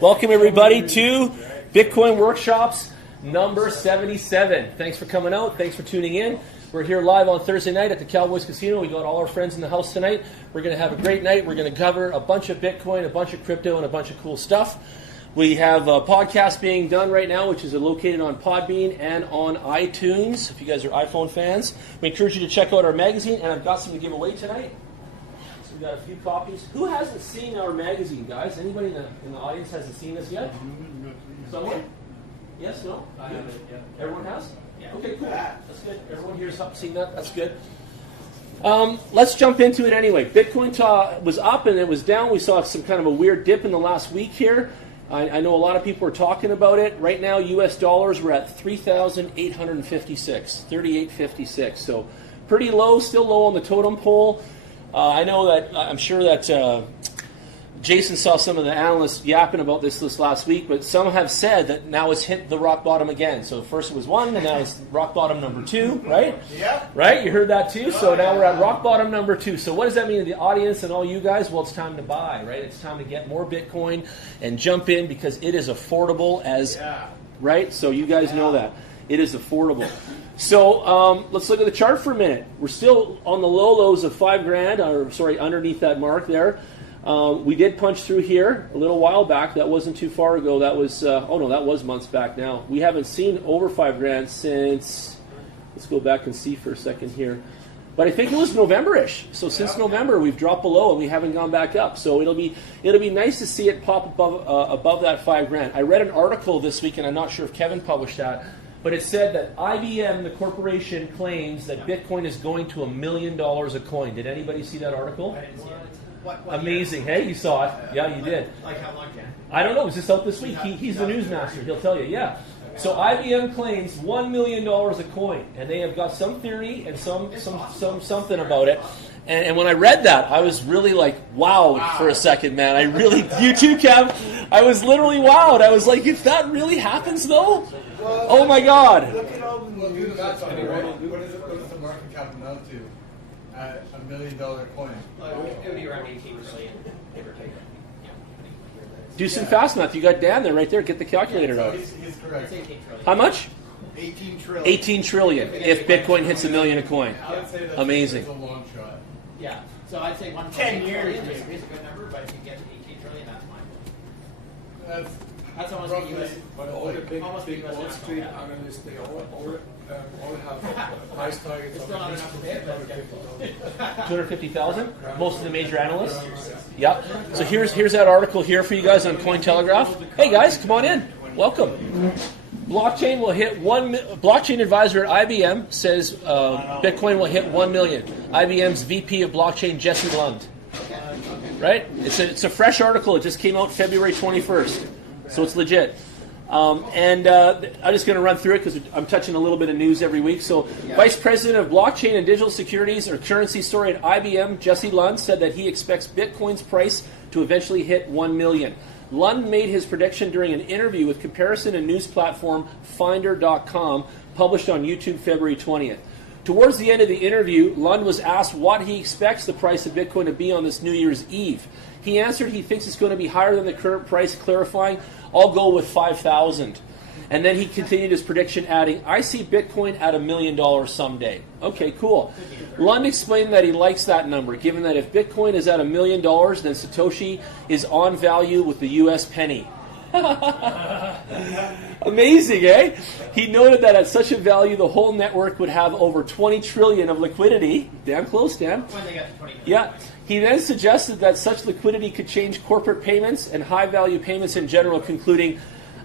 Welcome everybody to Bitcoin Workshops number 77. Thanks for coming out. Thanks for tuning in. We're here live on Thursday night at the Cowboys Casino. We got all our friends in the house tonight. We're going to have a great night. We're going to cover a bunch of Bitcoin, a bunch of crypto, and a bunch of cool stuff. We have a podcast being done right now, which is located on Podbean and on iTunes. If you guys are iPhone fans, we encourage you to check out our magazine, and I've got some to give away tonight. So we've got a few copies. Who hasn't seen our magazine, guys? Anybody in the audience hasn't seen this yet? Someone? Yes, no? I have it, yeah. Everyone has? Yeah. Okay, cool. That's good. Everyone here's seen that? That's good. Let's jump into it anyway. Bitcoin was up and it was down. We saw some kind of a weird dip in the last week here. I know a lot of people are talking about it. Right now, US dollars, we're at 3,856, 38.56. So pretty low, still low on the totem pole. I know that, I'm sure that Jason saw some of the analysts yapping about this last week, but some have said that now it's hit the rock bottom again. So first it was 1, and now it's rock bottom number 2, right? Yeah. Right? You heard that too? So now we're at rock bottom number 2. So what does that mean to the audience and all you guys? Well, it's time to buy, right? It's time to get more Bitcoin and jump in because it is affordable as, right? So you guys know that. It is affordable. So let's look at the chart for a minute. We're still on the low lows of 5 grand, or sorry, underneath that mark there. We did punch through here a little while back. That wasn't too far ago. That was, oh no, that was months back now. We haven't seen over 5 grand since, let's go back and see for a second here. But I think it was November-ish. So since November, we've dropped below and we haven't gone back up. So it'll be nice to see it pop above that 5 grand. I read an article this week, and I'm not sure if Kevin published that, but it said that IBM, the corporation, claims that Bitcoin is going to $1 million a coin. Did anybody see that article? I didn't see it. What Amazing. Hey, you saw it. Yeah, you did. Like how long, Ken? I don't know. It was just out this week. He's the newsmaster. He'll tell you. Yeah. So IBM claims $1 million a coin, and they have got some theory and some something about it. And when I read that, I was really like, wow, for a second, man. I really, you too, Kev. I was literally wowed. I was like, if that really happens, though, oh my God. Look at all the news that's on it, right? What is the market cap now to? $1 million coin. It would be around 18 trillion, give or take. Do some fast math. You got Dan there, right there. Get the calculator out. He's correct. It's 18 trillion. How much? 18 trillion. 18 trillion if Bitcoin hits $1 million a coin. I would say that's Amazing. a long shot. Yeah. So I'd say 10 years is a good number, but if you get to 18 trillion, that's fine. That's almost roughly the US. But all the big Almost Wall national Street debt. analysts, they all have price targets It's of still not at least enough to pay it, but it's good. 250,000? Most of the major analysts? Yep. So here's that article here for you guys on Cointelegraph. Hey guys, come on in. Welcome. Blockchain will hit blockchain advisor at IBM says Bitcoin will hit 1 million. IBM's VP of blockchain, Jesse Lund. Right? It's a fresh article. It just came out February 21st. So it's legit. I'm just going to run through it because I'm touching a little bit of news every week. So, Vice President of Blockchain and Digital Securities or Currency Story at IBM, Jesse Lund, said that he expects Bitcoin's price to eventually hit 1 million. Lund made his prediction during an interview with comparison and news platform Finder.com, published on YouTube February 20th. Towards the end of the interview, Lund was asked what he expects the price of Bitcoin to be on this New Year's Eve. He answered he thinks it's going to be higher than the current price, clarifying, I'll go with 5,000. And then he continued his prediction, adding, I see Bitcoin at $1 million someday. Okay, cool. Lund explained that he likes that number, given that if Bitcoin is at $1 million, then Satoshi is on value with the US penny. Amazing, eh? He noted that at such a value, the whole network would have over 20 trillion of liquidity. Damn close, Dan. When they get to 20 trillion. Yeah. He then suggested that such liquidity could change corporate payments and high-value payments in general, concluding,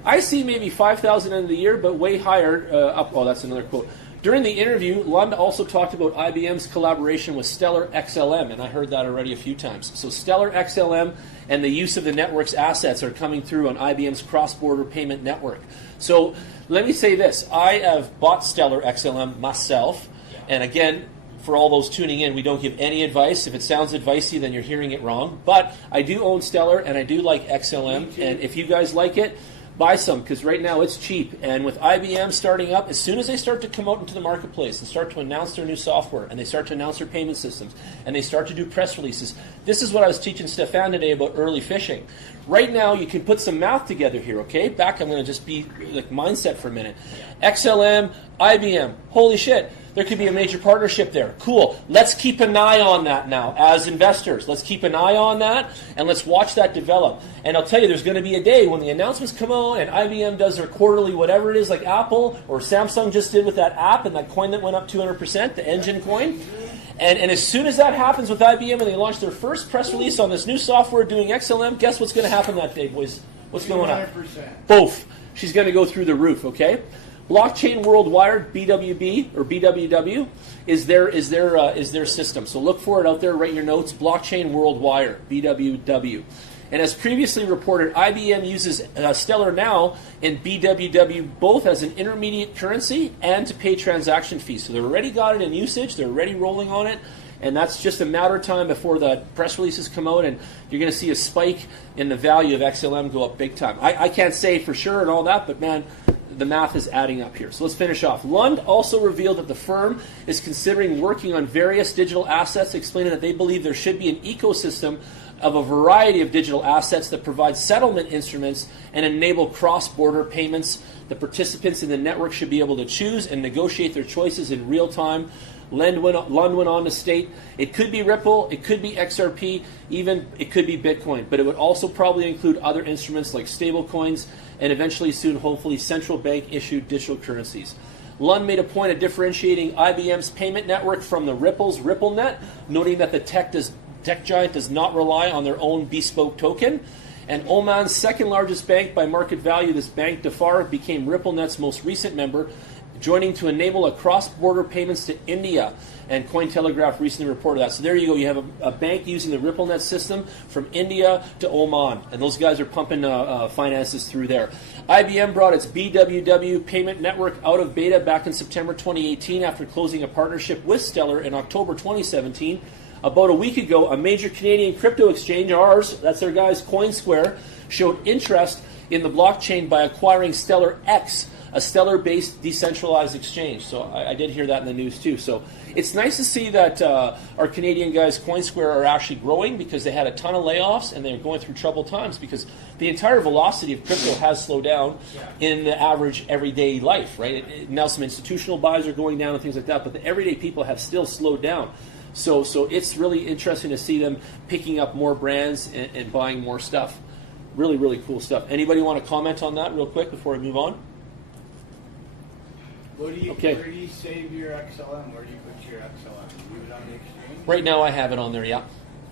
I see maybe 5,000 end of the year, but way higher. Oh, that's another quote. During the interview, Lund also talked about IBM's collaboration with Stellar XLM, and I heard that already a few times. So Stellar XLM and the use of the network's assets are coming through on IBM's cross-border payment network. So let me say this. I have bought Stellar XLM myself, and again, for all those tuning in, we don't give any advice. If it sounds advicey, then you're hearing it wrong. But I do own Stellar, and I do like XLM, and if you guys like it, buy some, because right now it's cheap. And with IBM starting up, as soon as they start to come out into the marketplace and start to announce their new software, and they start to announce their payment systems, and they start to do press releases, this is what I was teaching Stefan today about early fishing. Right now, you can put some math together here, okay? Back, I'm going to just be like mindset for a minute. XLM, IBM, holy shit. There could be a major partnership there. Cool. Let's keep an eye on that now as investors. Let's keep an eye on that, and let's watch that develop. And I'll tell you, there's going to be a day when the announcements come out and IBM does their quarterly whatever it is, like Apple or Samsung just did with that app and that coin that went up 200%, the Engine coin. And as soon as that happens with IBM and they launch their first press release on this new software doing XLM, guess what's going to happen that day, boys? What's going on? 100%. Both. She's going to go through the roof, okay? Blockchain Worldwide, BWB or BWW, is their system. So look for it out there. Write your notes. Blockchain Worldwide, BWW. And as previously reported, IBM uses Stellar now and BWW both as an intermediate currency and to pay transaction fees. So they've already got it in usage. They're already rolling on it. And that's just a matter of time before the press releases come out, and you're going to see a spike in the value of XLM go up big time. I can't say for sure and all that, but man, the math is adding up here. So let's finish off. Lund also revealed that the firm is considering working on various digital assets, explaining that they believe there should be an ecosystem of a variety of digital assets that provide settlement instruments and enable cross-border payments. The participants in the network should be able to choose and negotiate their choices in real time. Lund went on to state it could be Ripple, it could be XRP, even it could be Bitcoin, but it would also probably include other instruments like stablecoins and eventually soon, hopefully, central bank issued digital currencies. Lund made a point of differentiating IBM's payment network from the Ripple's RippleNet, noting that the tech giant does not rely on their own bespoke token. And Oman's second largest bank by market value, this bank, Dhafar, became RippleNet's most recent member, joining to enable a cross-border payments to India. And Cointelegraph recently reported that. So there you go. You have a bank using the RippleNet system from India to Oman. And those guys are pumping finances through there. IBM brought its BWW payment network out of beta back in September 2018 after closing a partnership with Stellar in October 2017. About a week ago, a major Canadian crypto exchange, ours, that's their guys, CoinSquare, showed interest in the blockchain by acquiring Stellar X, a Stellar-based decentralized exchange. So I did hear that in the news too. So it's nice to see that our Canadian guys, CoinSquare, are actually growing because they had a ton of layoffs and they're going through troubled times because the entire velocity of crypto has slowed down in the average everyday life, right? Now some institutional buys are going down and things like that, but the everyday people have still slowed down. So it's really interesting to see them picking up more brands and buying more stuff. Really, really cool stuff. Anybody want to comment on that real quick before we move on? Where do you save your XLM? Where do you put your XLM? Do you put it on the exchange? Right now I have it on there, yeah.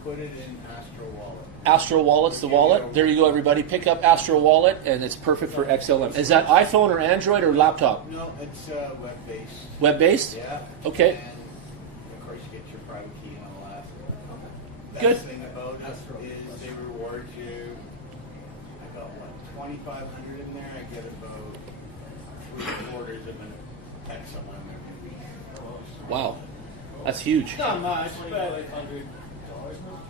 Put it in Astro Wallet. Astro Wallet's the wallet. There you go, everybody. Pick up Astro Wallet, and it's perfect for XLM. Is that iPhone or Android or laptop? No, it's web-based. Web-based? Yeah. Okay. And of course you get your private key and all that. Good. Best thing about it is they reward you. I got what, 2,500 in there. I get about 3/4 of an XLM every week. Wow. That's huge. Not much, but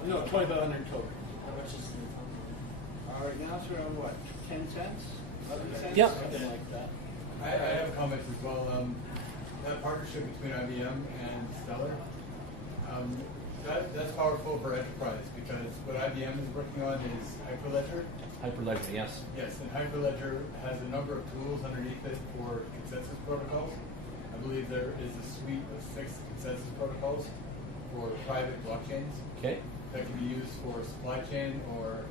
no, 2,500 total. All right, now it's around what, 10 cents? 11 cents? Yeah. Something like that. I have a comment as well. That partnership between IBM and Stellar, that's powerful for enterprise because what IBM is working on is Hyperledger. Hyperledger, yes. Yes, and Hyperledger has a number of tools underneath it for consensus protocols. I believe there is a suite of 6 consensus protocols for private blockchains. Okay. That can be used for supply chain or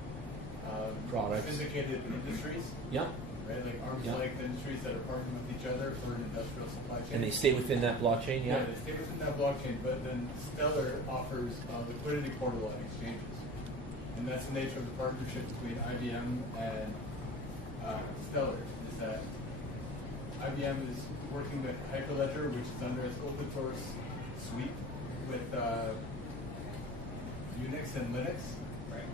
Products. syndicated industries. Yeah. Right, like arm's length industries that are partnering with each other for an industrial supply chain. And they stay within that blockchain, yeah? Yeah, they stay within that blockchain, but then Stellar offers a liquidity portal on exchanges. And that's the nature of the partnership between IBM and Stellar, is that IBM is working with Hyperledger, which is under its open source suite with Unix and Linux. Right.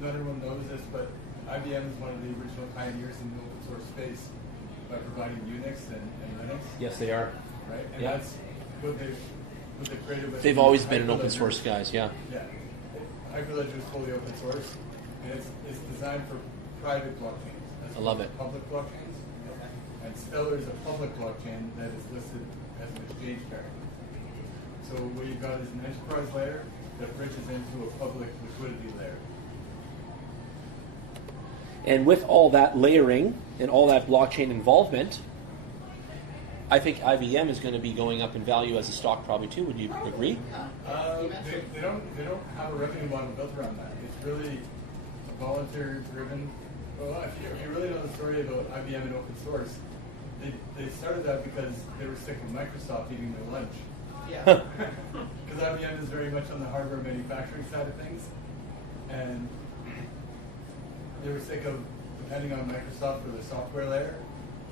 Not everyone knows this, but IBM is one of the original pioneers in the open source space by providing Unix and Linux. Yes, they are. Right, and that's what they've created with. They've always been an open Hyperledger. source guys, yeah. Yeah, Hyperledger is fully open source, and it's designed for private blockchains. That's I love it. Public blockchains. And Stellar is a public blockchain that is listed as an exchange pair. So what you've got is an enterprise layer that bridges into a public liquidity layer. And with all that layering and all that blockchain involvement, I think IBM is going to be going up in value as a stock probably too. Would you agree? They don't have a revenue model built around that. It's really a volunteer-driven. Well, if you really know the story about IBM and open source, they started that because they were sick of Microsoft eating their lunch. Yeah. Because IBM is very much on the hardware manufacturing side of things, and they were sick of depending on Microsoft for the software layer.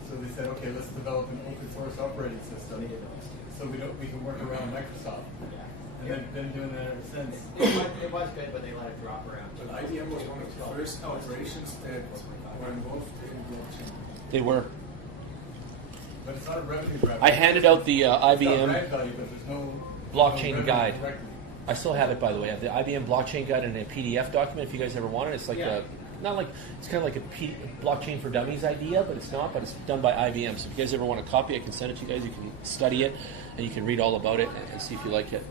So they said, okay, let's develop an open source operating system so we can work around Microsoft. And they've been doing that ever since. It was good, but they let it drop around. But IBM was one of the first operations that were involved in blockchain. They were. But it's not a revenue driver. I handed out the It's got IBM brand value, but there's no blockchain revenue guide. directly. I still have it, by the way. I have the IBM blockchain guide in a PDF document. If you guys ever want it, it's like it's kind of like a blockchain for dummies idea, but it's not. But it's done by IBM. So if you guys ever want a copy, I can send it to you guys. You can study it and you can read all about it and see if you like it.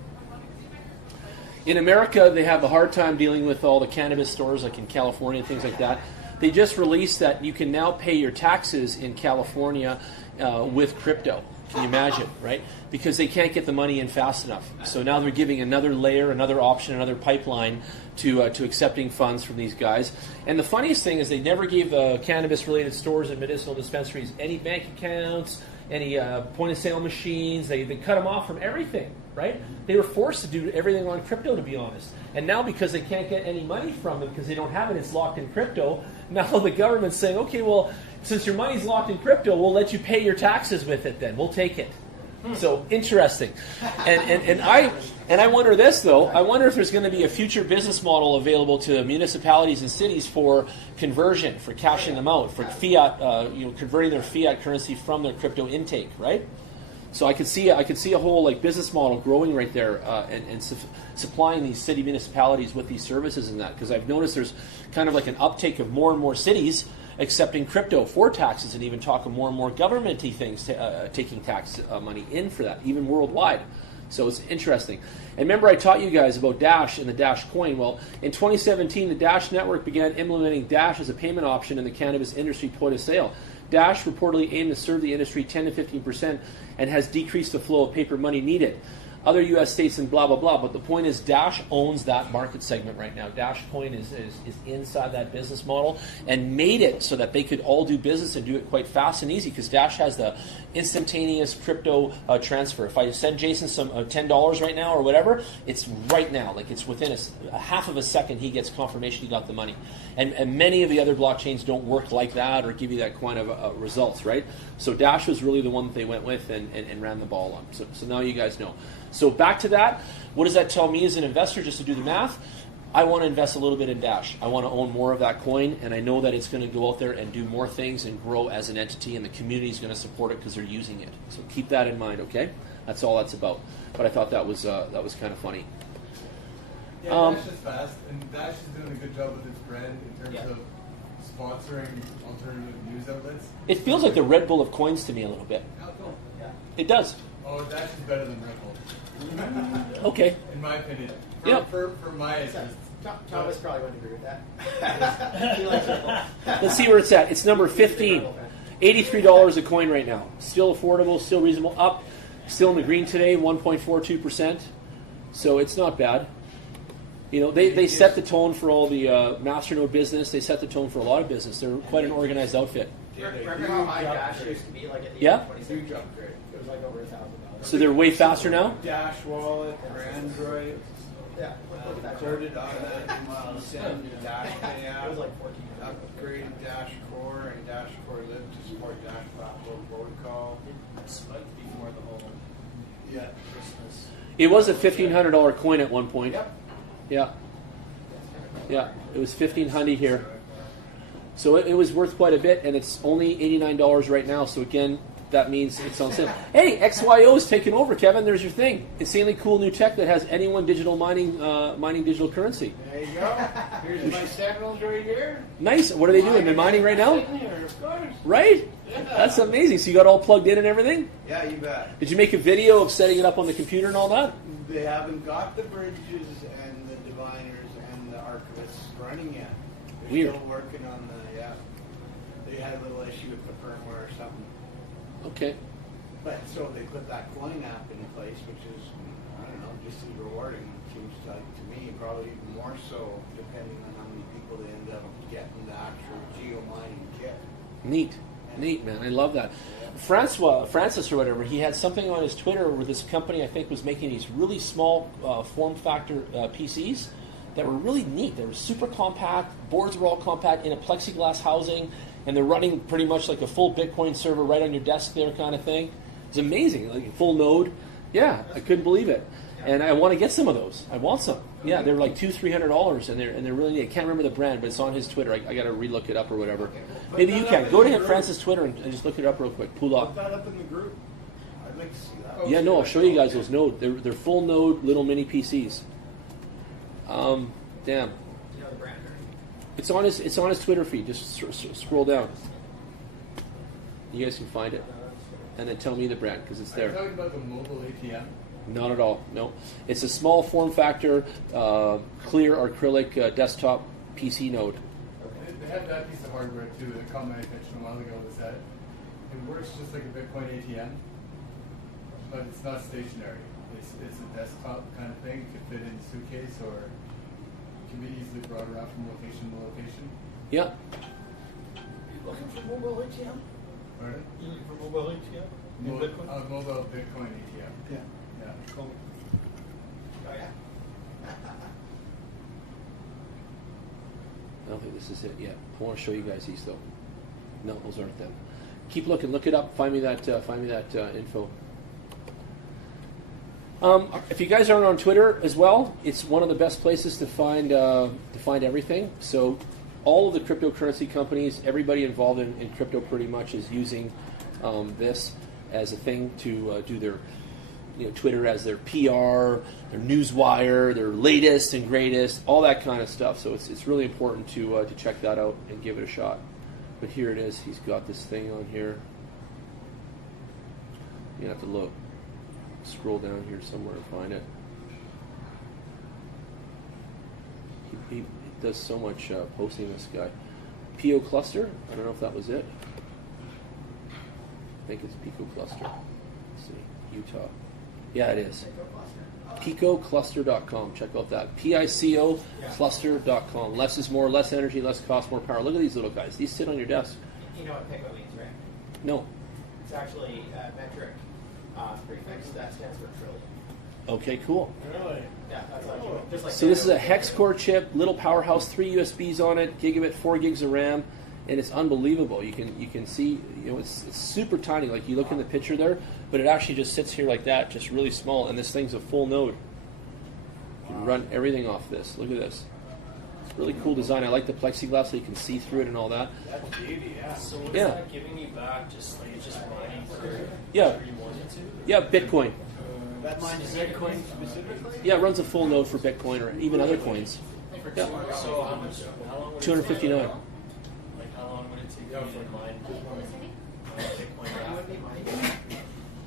In America, they have a hard time dealing with all the cannabis stores, like in California and things like that. They just released that you can now pay your taxes in California with crypto. Can you imagine, right? Because they can't get the money in fast enough. So now they're giving another layer, another option, another pipeline to accepting funds from these guys. And the funniest thing is they never gave cannabis-related stores and medicinal dispensaries any bank accounts, any point-of-sale machines. They cut them off from everything, right? They were forced to do everything on crypto, to be honest. And now because they can't get any money from them because they don't have it, it's locked in crypto, now the government's saying, okay, well, since your money's locked in crypto, we'll let you pay your taxes with it then. We'll take it. So interesting. And I wonder this, though. I wonder if there's going to be a future business model available to municipalities and cities for conversion, for cashing them out, for fiat, converting their fiat currency from their crypto intake, right? So I could see a whole like business model growing right there and supplying these city municipalities with these services and that, because I've noticed there's kind of like an uptake of more and more cities accepting crypto for taxes, and even talking more and more government-y things, taking tax money in for that, even worldwide. So it's interesting. And remember I taught you guys about Dash and the Dash coin. Well, in 2017, the Dash network began implementing Dash as a payment option in the cannabis industry point of sale. Dash reportedly aimed to serve the industry 10 to 15% and has decreased the flow of paper money needed. Other U.S. states and blah, blah, blah. But the point is Dash owns that market segment right now. Dash Coin is inside that business model and made it so that they could all do business and do it quite fast and easy, because Dash has the instantaneous crypto transfer. If I send Jason some $10 right now or whatever, it's right now. Like it's within a half of a second he gets confirmation he got the money. And many of the other blockchains don't work like that or give you that kind of results, right? So Dash was really the one that they went with and ran the ball on. So now you guys know. So back to that, what does that tell me as an investor, just to do the math? I want to invest a little bit in Dash. I want to own more of that coin, and I know that it's going to go out there and do more things and grow as an entity, and the community is going to support it because they're using it. So keep that in mind, okay? That's all that's about. But I thought that was kind of funny. Yeah, Dash is fast, and Dash is doing a good job with its brand in terms of sponsoring alternative news outlets. It feels like the Red Bull of coins to me a little bit. Oh, cool. Yeah. It does. Oh, Dash is better than Red Bull. Okay. In my opinion. For my interest. Thomas probably wouldn't agree with that. He likes Red Bull. Let's see where it's at. It's number 15. $83 a coin right now. Still affordable, still reasonable. Up, still in the green today, 1.42%. So it's not bad. You know, they set the tone for all the masternode business. They set the tone for a lot of business. They're quite an organized outfit. Remember how high Dash used to be, like at the Yeah? end of 2016? Huge upgrade. It was like over $1,000. So they're way faster now? Dash wallet for Android. Yeah. Look at that. Started on that send Dash Pay It app. was like 14. Upgraded Dash Core and Dash Core Live to support Dash platform protocol. Split before the whole Christmas. It was a $1,500 coin at one point. Yep. Yeah. Yeah, it was $1,500 here. So it was worth quite a bit, and it's only $89 right now. So again, that means it's on sale. Hey, XYO is taking over, Kevin. There's your thing. Insanely cool new tech that has anyone digital mining digital currency. There you go. Here's my Sentinels right here. Nice. What are they doing? They're mining right now? Sitting here, of course. Right? Yeah. That's amazing. So you got all plugged in and everything? Yeah, you bet. Did you make a video of setting it up on the computer and all that? They haven't got the bridges and the diviners and the archivists running yet. They're Weird. still working on the, yeah. They had a little issue with the firmware or something. Okay. But so they put that coin app in place, which is, I don't know, just as rewarding, it seems like to me, probably even more so, depending on how many people they end up getting the actual geo-mining kit. Neat. Neat, man. I love that. Francis or whatever, he had something on his Twitter where this company, I think, was making these really small form factor PCs that were really neat. They were super compact. Boards were all compact in a plexiglass housing, and they're running pretty much like a full Bitcoin server right on your desk there kind of thing. It's amazing. Like a full node. Yeah, I couldn't believe it. And I want to get some of those. I want some. Yeah, they're like $200-300, and they're really neat. I can't remember the brand, but it's on his Twitter. I got to relook it up or whatever. Maybe you can. Go to him, Francis' Twitter, and just look it up real quick. Pull Put up. that up in the group. I'd like to see that. Yeah, no, I'll show you guys those node. They're full node little mini PCs. Damn. Do you know the brand? It's on his Twitter feed. Just scroll down. You guys can find it, and then tell me the brand because it's Are you there. talking about the mobile ATM? Not at all. No, it's a small form factor, clear acrylic desktop PC node. They have that piece of hardware too that caught my attention a while ago. Was that it works just like a Bitcoin ATM, but it's not stationary. It's a desktop kind of thing. It could fit in a suitcase or can be easily brought around from location to location. Yeah. Looking for mobile ATM? Pardon? You looking for mobile ATM? In Bitcoin? Mobile Bitcoin ATM. Yeah. Yeah. Cool. Oh, yeah. I don't think this is it yet. I want to show you guys these though. No, those aren't them. Keep looking. Look it up. Find me that info. If you guys aren't on Twitter as well, it's one of the best places to find everything. So all of the cryptocurrency companies, everybody involved in crypto pretty much is using this as a thing to do their Twitter as their PR, their newswire, their latest and greatest, all that kind of stuff. So it's really important to check that out and give it a shot. But here it is. He's got this thing on here. You have to look. Scroll down here somewhere to find it. He does so much posting, this guy. PO Cluster? I don't know if that was it. I think it's Pico Cluster. Let's see. Utah. Yeah, it is. PicoCluster.com. Check out that. PICO Cluster.com. Less is more, less energy, less cost, more power. Look at these little guys. These sit on your desk. You know what PICO means, right? No. It's actually a metric prefix that stands for trillion. Okay, cool. Really? Yeah, that's actually just like. So this is a hex core chip, little powerhouse, 3 USBs on it, gigabit, 4 gigs of RAM, and it's unbelievable. You can see, it's super tiny. Like you look in the picture there, but it actually just sits here like that, just really small. And this thing's a full node. You can run everything off this. Look at this. It's really cool design. I like the plexiglass so you can see through it and all that. That's beauty, yeah. So what is Yeah. that giving you back? Just like it's just mining for Yeah. whatever you want it to? Yeah, Bitcoin. That mines Bitcoin specifically? Yeah, it runs a full node for Bitcoin or even other coins. Yeah. So how much? How long would it 259. take? Like how long would it take you to mine Bitcoin?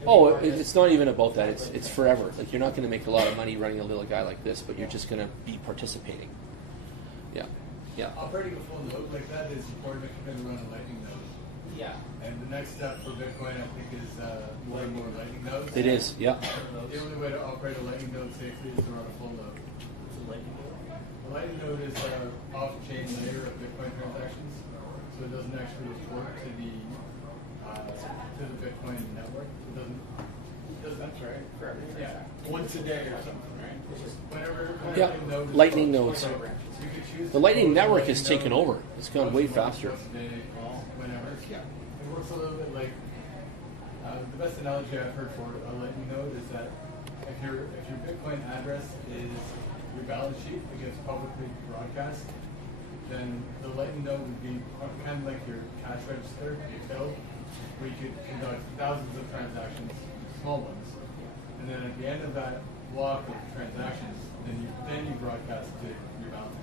Oh, it's not even about that. It's forever. Like you're not going to make a lot of money running a little guy like this, but you're just going to be participating. Yeah, yeah. Operating a full node like that is important if you're going to run a lightning node. Yeah. And the next step for Bitcoin, I think, is more and more lightning nodes. It is. Yeah. The only way to operate a lightning node safely is to run a full node. A lightning node is an off-chain layer of Bitcoin transactions, so it doesn't actually report to the Bitcoin network. It doesn't. That's right. For every Yeah. transaction. Once a day or something, right? Whenever Yeah, node is lightning closed, nodes. you could choose The to lightning close the network lightning has taken node over. It's gone way once faster. a day, whenever. Yeah. It works a little bit like the best analogy I've heard for a lightning node is that if your Bitcoin address is your balance sheet that gets publicly broadcast, then the lightning node would be kind of like your cash register, your till, where you could conduct thousands of transactions, small ones, and then at the end of that block of transactions, then you broadcast to your balance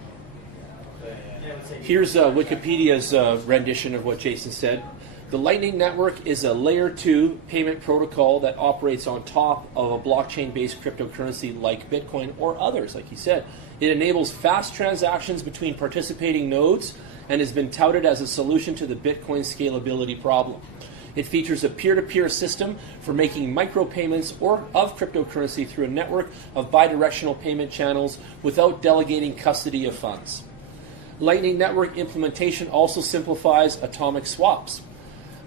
sheet. Here's Wikipedia's rendition of what Jason said. The Lightning Network is a layer 2 payment protocol that operates on top of a blockchain-based cryptocurrency like Bitcoin or others, like he said. It enables fast transactions between participating nodes and has been touted as a solution to the Bitcoin scalability problem. It features a peer-to-peer system for making micropayments or of cryptocurrency through a network of bidirectional payment channels without delegating custody of funds. Lightning Network implementation also simplifies atomic swaps.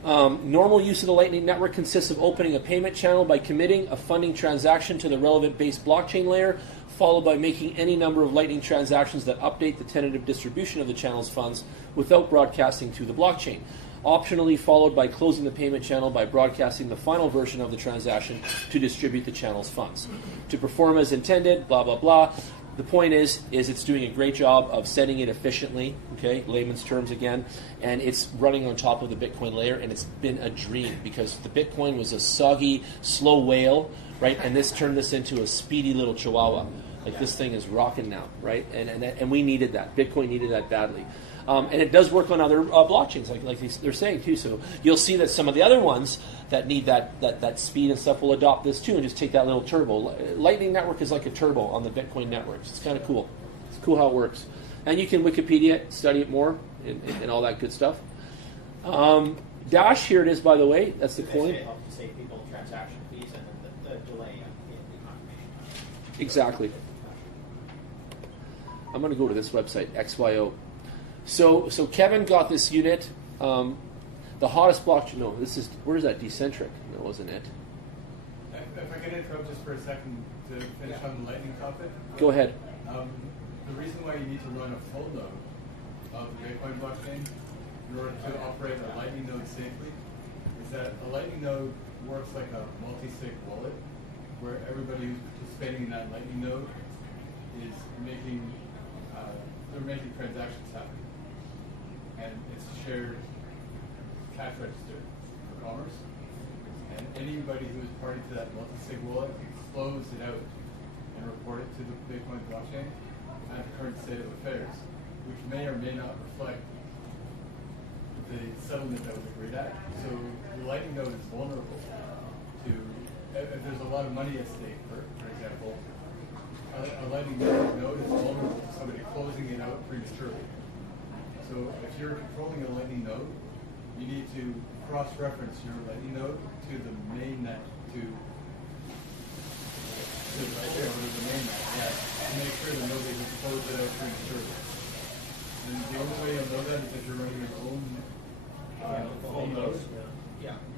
Normal use of the Lightning Network consists of opening a payment channel by committing a funding transaction to the relevant base blockchain layer, followed by making any number of Lightning transactions that update the tentative distribution of the channel's funds without broadcasting to the blockchain. Optionally followed by closing the payment channel by broadcasting the final version of the transaction to distribute the channel's funds. To perform as intended, blah, blah, blah. The point is it's doing a great job of setting it efficiently, okay, layman's terms again, and it's running on top of the Bitcoin layer, and it's been a dream because the Bitcoin was a soggy, slow whale, right, and this turned this into a speedy little chihuahua. Like this thing is rocking now, right, and we needed that. Bitcoin needed that badly. And it does work on other blockchains, like they're saying too. So you'll see that some of the other ones that need that speed and stuff will adopt this too and just take that little turbo. Lightning Network is like a turbo on the Bitcoin networks. It's kind of cool. It's cool how it works. And you can Wikipedia it, study it more, and all that good stuff. Dash, here it is, by the way. That's the coin. It helps to save people transaction fees and then the delay in the confirmation. Exactly. I'm going to go to this website, XYO. So Kevin got this unit, the hottest blockchain. No, where is that? Decentric. No, wasn't it? If I can interrupt just for a second to finish on the Lightning topic. Go ahead. The reason why you need to run a full node of the Bitcoin blockchain in order to operate a Lightning node safely is that a Lightning node works like a multi-sig wallet, where everybody who's participating in that Lightning node is making transactions happen. And it's a shared cash register for commerce. And anybody who is party to that multi-sig wallet can close it out and report it to the Bitcoin blockchain at the current state of affairs, which may or may not reflect the settlement that was agreed at. So the Lightning node is vulnerable to, if there's a lot of money at stake, for example, a Lightning node is vulnerable to somebody closing it out prematurely. So if you're controlling a Lightning node, you need to cross-reference your Lightning node to the mainnet, to the mainnet, to make sure that nobody can close it out prematurely. And the only way you'll know that is if you're running your own node,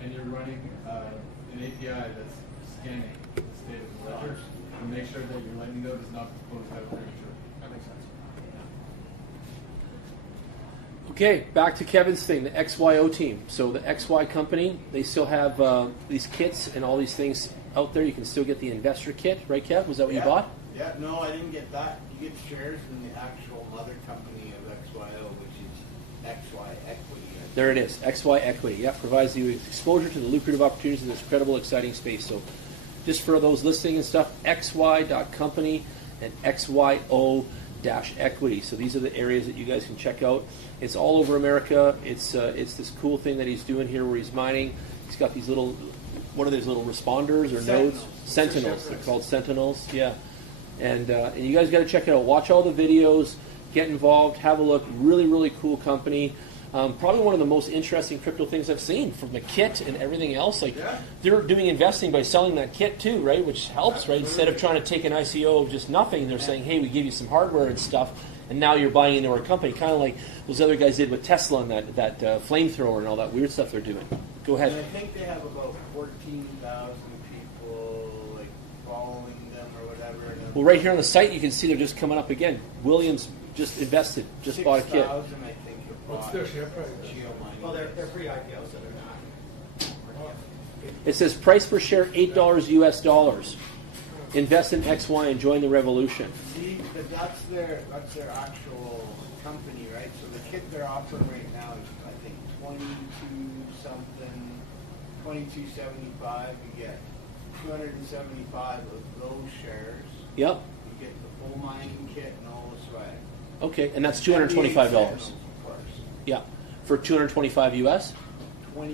and you're running an API that's scanning the state of the ledger to make sure that your Lightning node is not closed out prematurely. That makes sense. Okay, back to Kevin's thing, the XYO team. So the XY company, they still have these kits and all these things out there. You can still get the investor kit, right, Kev? Was that what you bought? Yeah, no, I didn't get that. You get shares in the actual mother company of XYO, which is XY Equity. There it is, XY Equity. Yeah, provides you with exposure to the lucrative opportunities in this incredible, exciting space. So just for those listening and stuff, xy.company and XYO-equity. So these are the areas that you guys can check out. It's all over America. It's this cool thing that he's doing here where he's mining. He's got these little, what are these little responders or nodes? Sentinels. They're called Sentinels. Yeah. And you guys got to check it out. Watch all the videos. Get involved. Have a look. Really, really cool company. Probably one of the most interesting crypto things I've seen, from the kit and everything else. Like they're doing investing by selling that kit too, right? Which helps, right? Instead of trying to take an ICO of just nothing, they're saying, hey, we give you some hardware and stuff, and now you're buying into our company, kind of like those other guys did with Tesla and that flamethrower and all that weird stuff they're doing. Go ahead. And I think they have about 14,000 people like following them or whatever. And Well, right here on the site, you can see they're just coming up again. Williams just invested, just bought a kit. 6,000, I think. What's their share price? Well, they're free IPOs, so they're not. It says price per share $8 US dollars. Invest in XY and join the revolution. See, but that's their actual company, right? So the kit they're offering right now is, I think, 22 something, 22.75, you get 275 of those shares. Yep. You get the full mining kit and all the swag. Okay, and that's $225. Of course. Yeah, for 225 US, 22.75.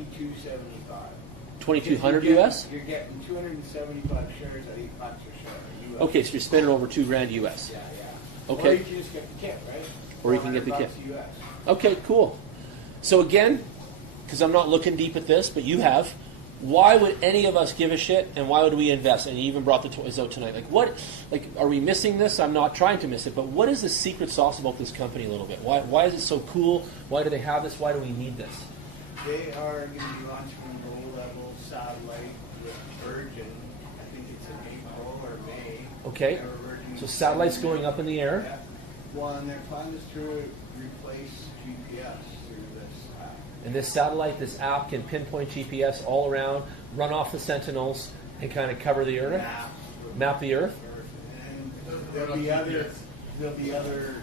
2,200 You're US. You're getting 275 shares at $8 a share. US. Okay, so you're spending over $2,000 US. Yeah, yeah. Okay. Or you can just get the kit, right? Or you can get the kit. $400 US. Okay, cool. So again, because I'm not looking deep at this, but you have, why would any of us give a shit, and why would we invest? And you even brought the toys out tonight. Like, are we missing this? I'm not trying to miss it, but what is the secret sauce about this company a little bit? Why is it so cool? Why do they have this? Why do we need this? They are going to be launching a low-level satellite with Virgin. I think it's in April or May. Okay, Or Virgin so satellites going up in the air. Yeah. Well, and their plan is to replace GPS through this app. And this satellite, this app can pinpoint GPS all around, run off the sentinels, and kind of cover the earth, map the earth. And there'll be other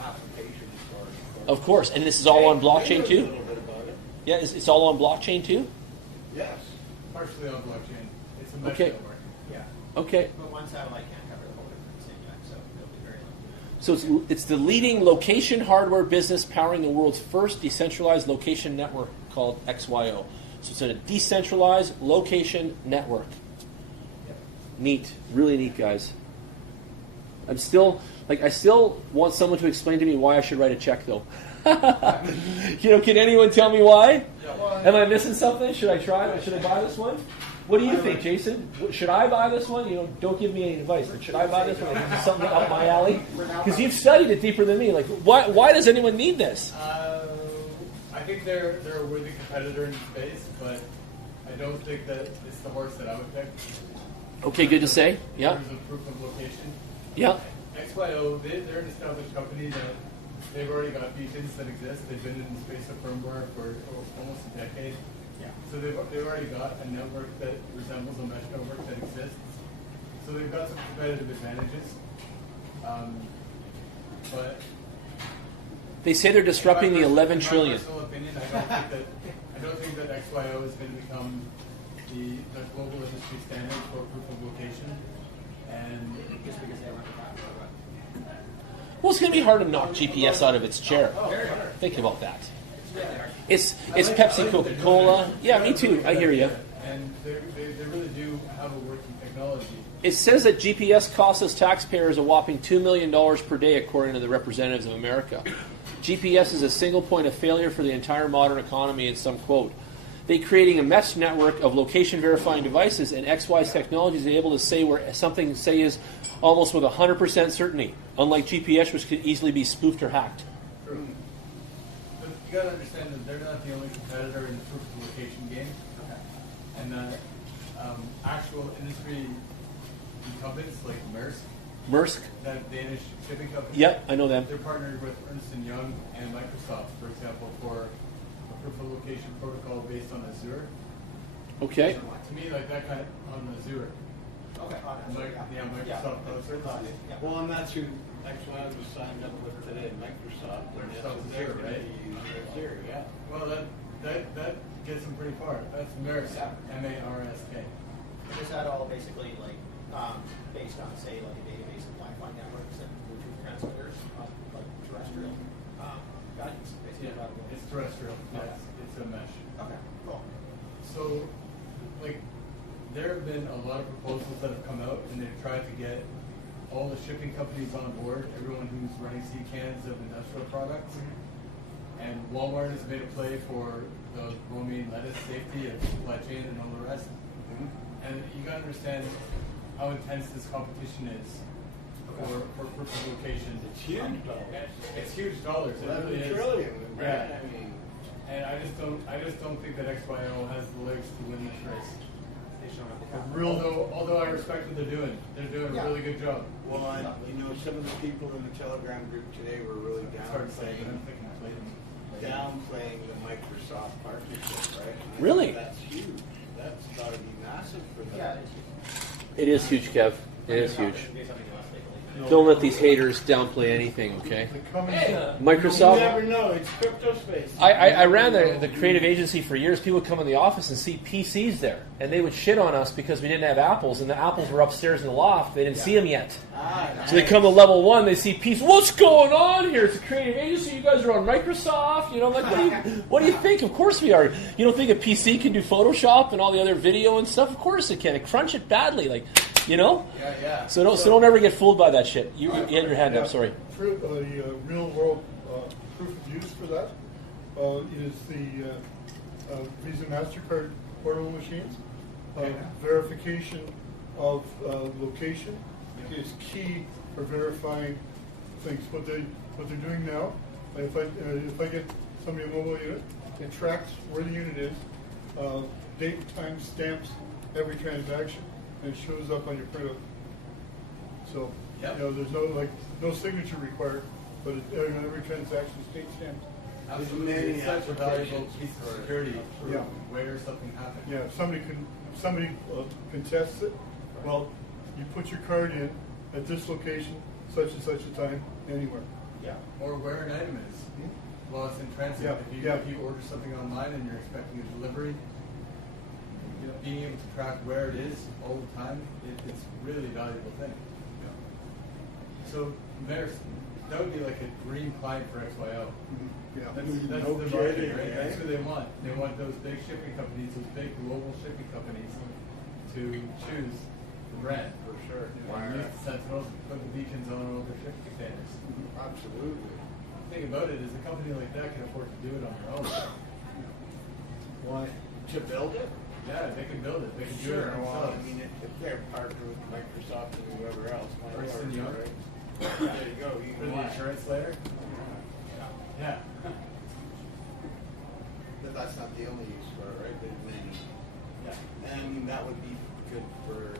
applications for it. Of course, and this is all on blockchain A too? little bit about it. Yeah, it's all on blockchain too? Yes. Partially on blockchain. It's a mesh Okay. network. Yeah. Okay, But one satellite can't cover the whole earth at the same time, so it'll be very limited. so it's the leading location hardware business powering the world's first decentralized location network called XYO. So it's a decentralized location network. Neat, really neat, guys. I still want someone to explain to me why I should write a check, though. Can anyone tell me why? Am I missing something? Should I try? Should I buy this one? What do you think, Jason? Should I buy this one? Don't give me any advice, but should I buy this one? Is this something up my alley? Because you've studied it deeper than me. Like, why does anyone need this? I think they're a worthy competitor in the space, but I don't think that it's the horse that I would pick. Okay, good to say. In Yeah, terms of proof of location. yeah. XYO, they're an established company that they've already got beacons that exist. They've been in the space of firmware for almost a decade. Yeah. So they've already got a network that resembles a mesh network that exists. So they've got some competitive advantages. But They say they're disrupting the 11 trillion. In my personal opinion, I don't think that XYO is going to become the global industry standard for proof of location. And Just because they weren't that far away. Well, it's going to be hard to knock GPS out of its chair. Think about that. It's Pepsi, Coca-Cola. Yeah, me too. I hear you. And they really do have a working technology. It says that GPS costs us taxpayers a whopping $2 million per day, according to the representatives of America. GPS is a single point of failure for the entire modern economy, in some quote. They creating a mesh network of location verifying devices, and XY's technology is able to say where something, say, is almost with 100% certainty, unlike GPS, which could easily be spoofed or hacked. True. But you gotta understand that they're not the only competitor in the proof of location game. And that actual industry incumbents like Maersk? that Danish shipping company, Yep, I know them. they're partnered with Ernst & Young and Microsoft, for example, for a proof of location protocol based on Azure. Okay. To me, like that kind of on Azure. Okay. Microsoft Cloud Services. Yeah. Well, and that's who XY was signed up with today, Microsoft. And that's Microsoft what they're Azure, gonna right? be using Azure, yeah. Well, that gets them pretty far. That's Maersk, M-A-R-S-K. Is that all basically like based on, say, like a database of Wi-Fi networks and Bluetooth transmitters, like terrestrial guidance? Basically, Yeah, it's terrestrial. Yes, it's a mesh. Okay, cool. So, like, there have been a lot of proposals that have come out, and they've tried to get all the shipping companies on board, everyone who's running sea cans of industrial products. And Walmart has made a play for the romaine lettuce safety and supply chain and all the rest. And you gotta understand how intense this competition is for proof of location. It's huge dollars. It's huge dollars. It really 11 is. trillion, right? Yeah. I mean, And I just don't think that XYO has the legs to win this race. They show up the capital. Although I respect what they're doing. They're doing a really good job. well, and, some of the people in the Telegram group today were really It's hard to say, but I'm downplaying thinking Clayton. the Microsoft partnership, right? And I Really? think that's huge. That's gotta be massive for them. Yeah, it's huge. It is huge, Kev. It is huge. Based on the last Don't let these haters downplay anything, okay? You Microsoft. never know. It's crypto space. I ran the creative agency for years. People would come in the office and see PCs there, and they would shit on us because we didn't have apples, and the apples were upstairs in the loft. They didn't see them yet. So they come to level 1, they see PCs. What's going on here? It's a creative agency. You guys are on Microsoft. You know, I'm like, what do you think? Of course we are. You don't think a PC can do Photoshop and all the other video and stuff? Of course it can. It crunch it badly, like, you know. Yeah. So don't ever get fooled by that shit. You had your hand up. Sorry. Real world proof of use for that is the Visa MasterCard portable machines. Verification of location is key for verifying things. What they're doing now, if I get somebody a mobile unit, it tracks where the unit is, date, time, stamps every transaction, and it shows up on your printout. So there's no signature required, but every transaction is date stamped. Absolutely, it's such a valuable piece of security for where something happened. Yeah, if somebody contests it, well, you put your card in at this location, such and such a time, anywhere. Yeah. Or where an item is while it's in transit. Yeah. If you order something online and you're expecting a delivery, being able to track where it is all the time, it's really a valuable thing. So that would be like a dream client for XYO. Yeah. That's the market, right? That's who they want. They want those big shipping companies, those big global shipping companies, to choose the brand. For sure. And use the Sentinels, put the beacons on all their shipping containers. Absolutely. The thing about it is a company like that can afford to do it on their own. Why? To build it? Yeah, they can build it. They can do it Well, themselves. I mean, if they're partnered with Microsoft and whoever else, why Ernst not, & Young. right? There you go. You For can the insurance layer? Yeah. But that's not the only use for it, right? There's many. Yeah. And that would be good for,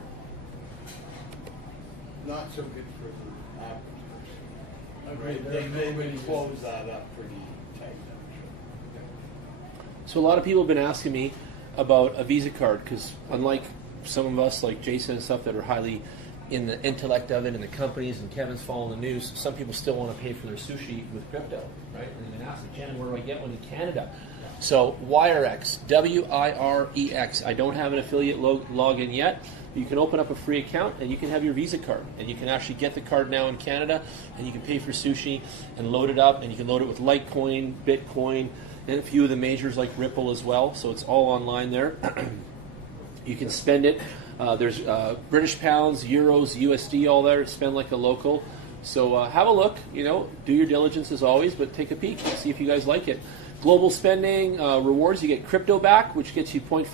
not so good for the advertisers. Agreed. There are They many would ways. close that up pretty tight, I'm sure. So a lot of people have been asking me about a Visa card because unlike some of us, like Jason and stuff, that are highly in the intellect of it and the companies, and Kevin's following the news, some people still want to pay for their sushi with crypto, right? And they've been asking, Jen, where do I get one in Canada? So Wirex, W-I-R-E-X. I don't have an affiliate login yet. You can open up a free account and you can have your Visa card, and you can actually get the card now in Canada, and you can pay for sushi and load it up, and you can load it with Litecoin, Bitcoin, and a few of the majors like Ripple as well. So it's all online there. You can spend it. There's British pounds, euros, USD, all there. Spend like a local. So have a look. Do your diligence as always, but take a peek and see if you guys like it. Global spending rewards. You get crypto back, which gets you 0.5%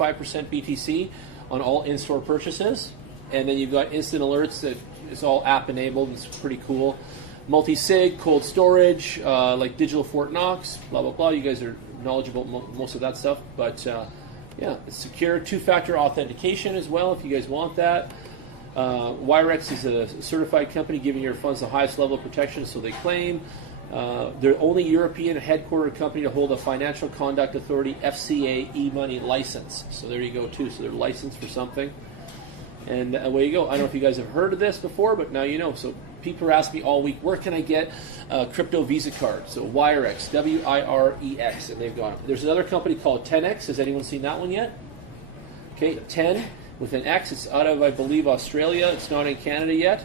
BTC on all in-store purchases, and then you've got instant alerts that is all app enabled. It's pretty cool. Multi-sig, cold storage, like Digital Fort Knox, blah blah blah. You guys are knowledgeable most of that stuff, but. Yeah, it's secure, two-factor authentication as well if you guys want that. Wirex is a certified company giving your funds the highest level of protection, so they claim. They're only European headquartered company to hold a Financial Conduct Authority FCA e-money license. So there you go too. So they're licensed for something. And away you go. I don't know if you guys have heard of this before, but now you know. So people are asking me all week, where can I get a crypto Visa card? So Wirex, W-I-R-E-X, and they've got them. There's another company called 10X. Has anyone seen that one yet? Okay, 10 with an X. It's out of, I believe, Australia. It's not in Canada yet.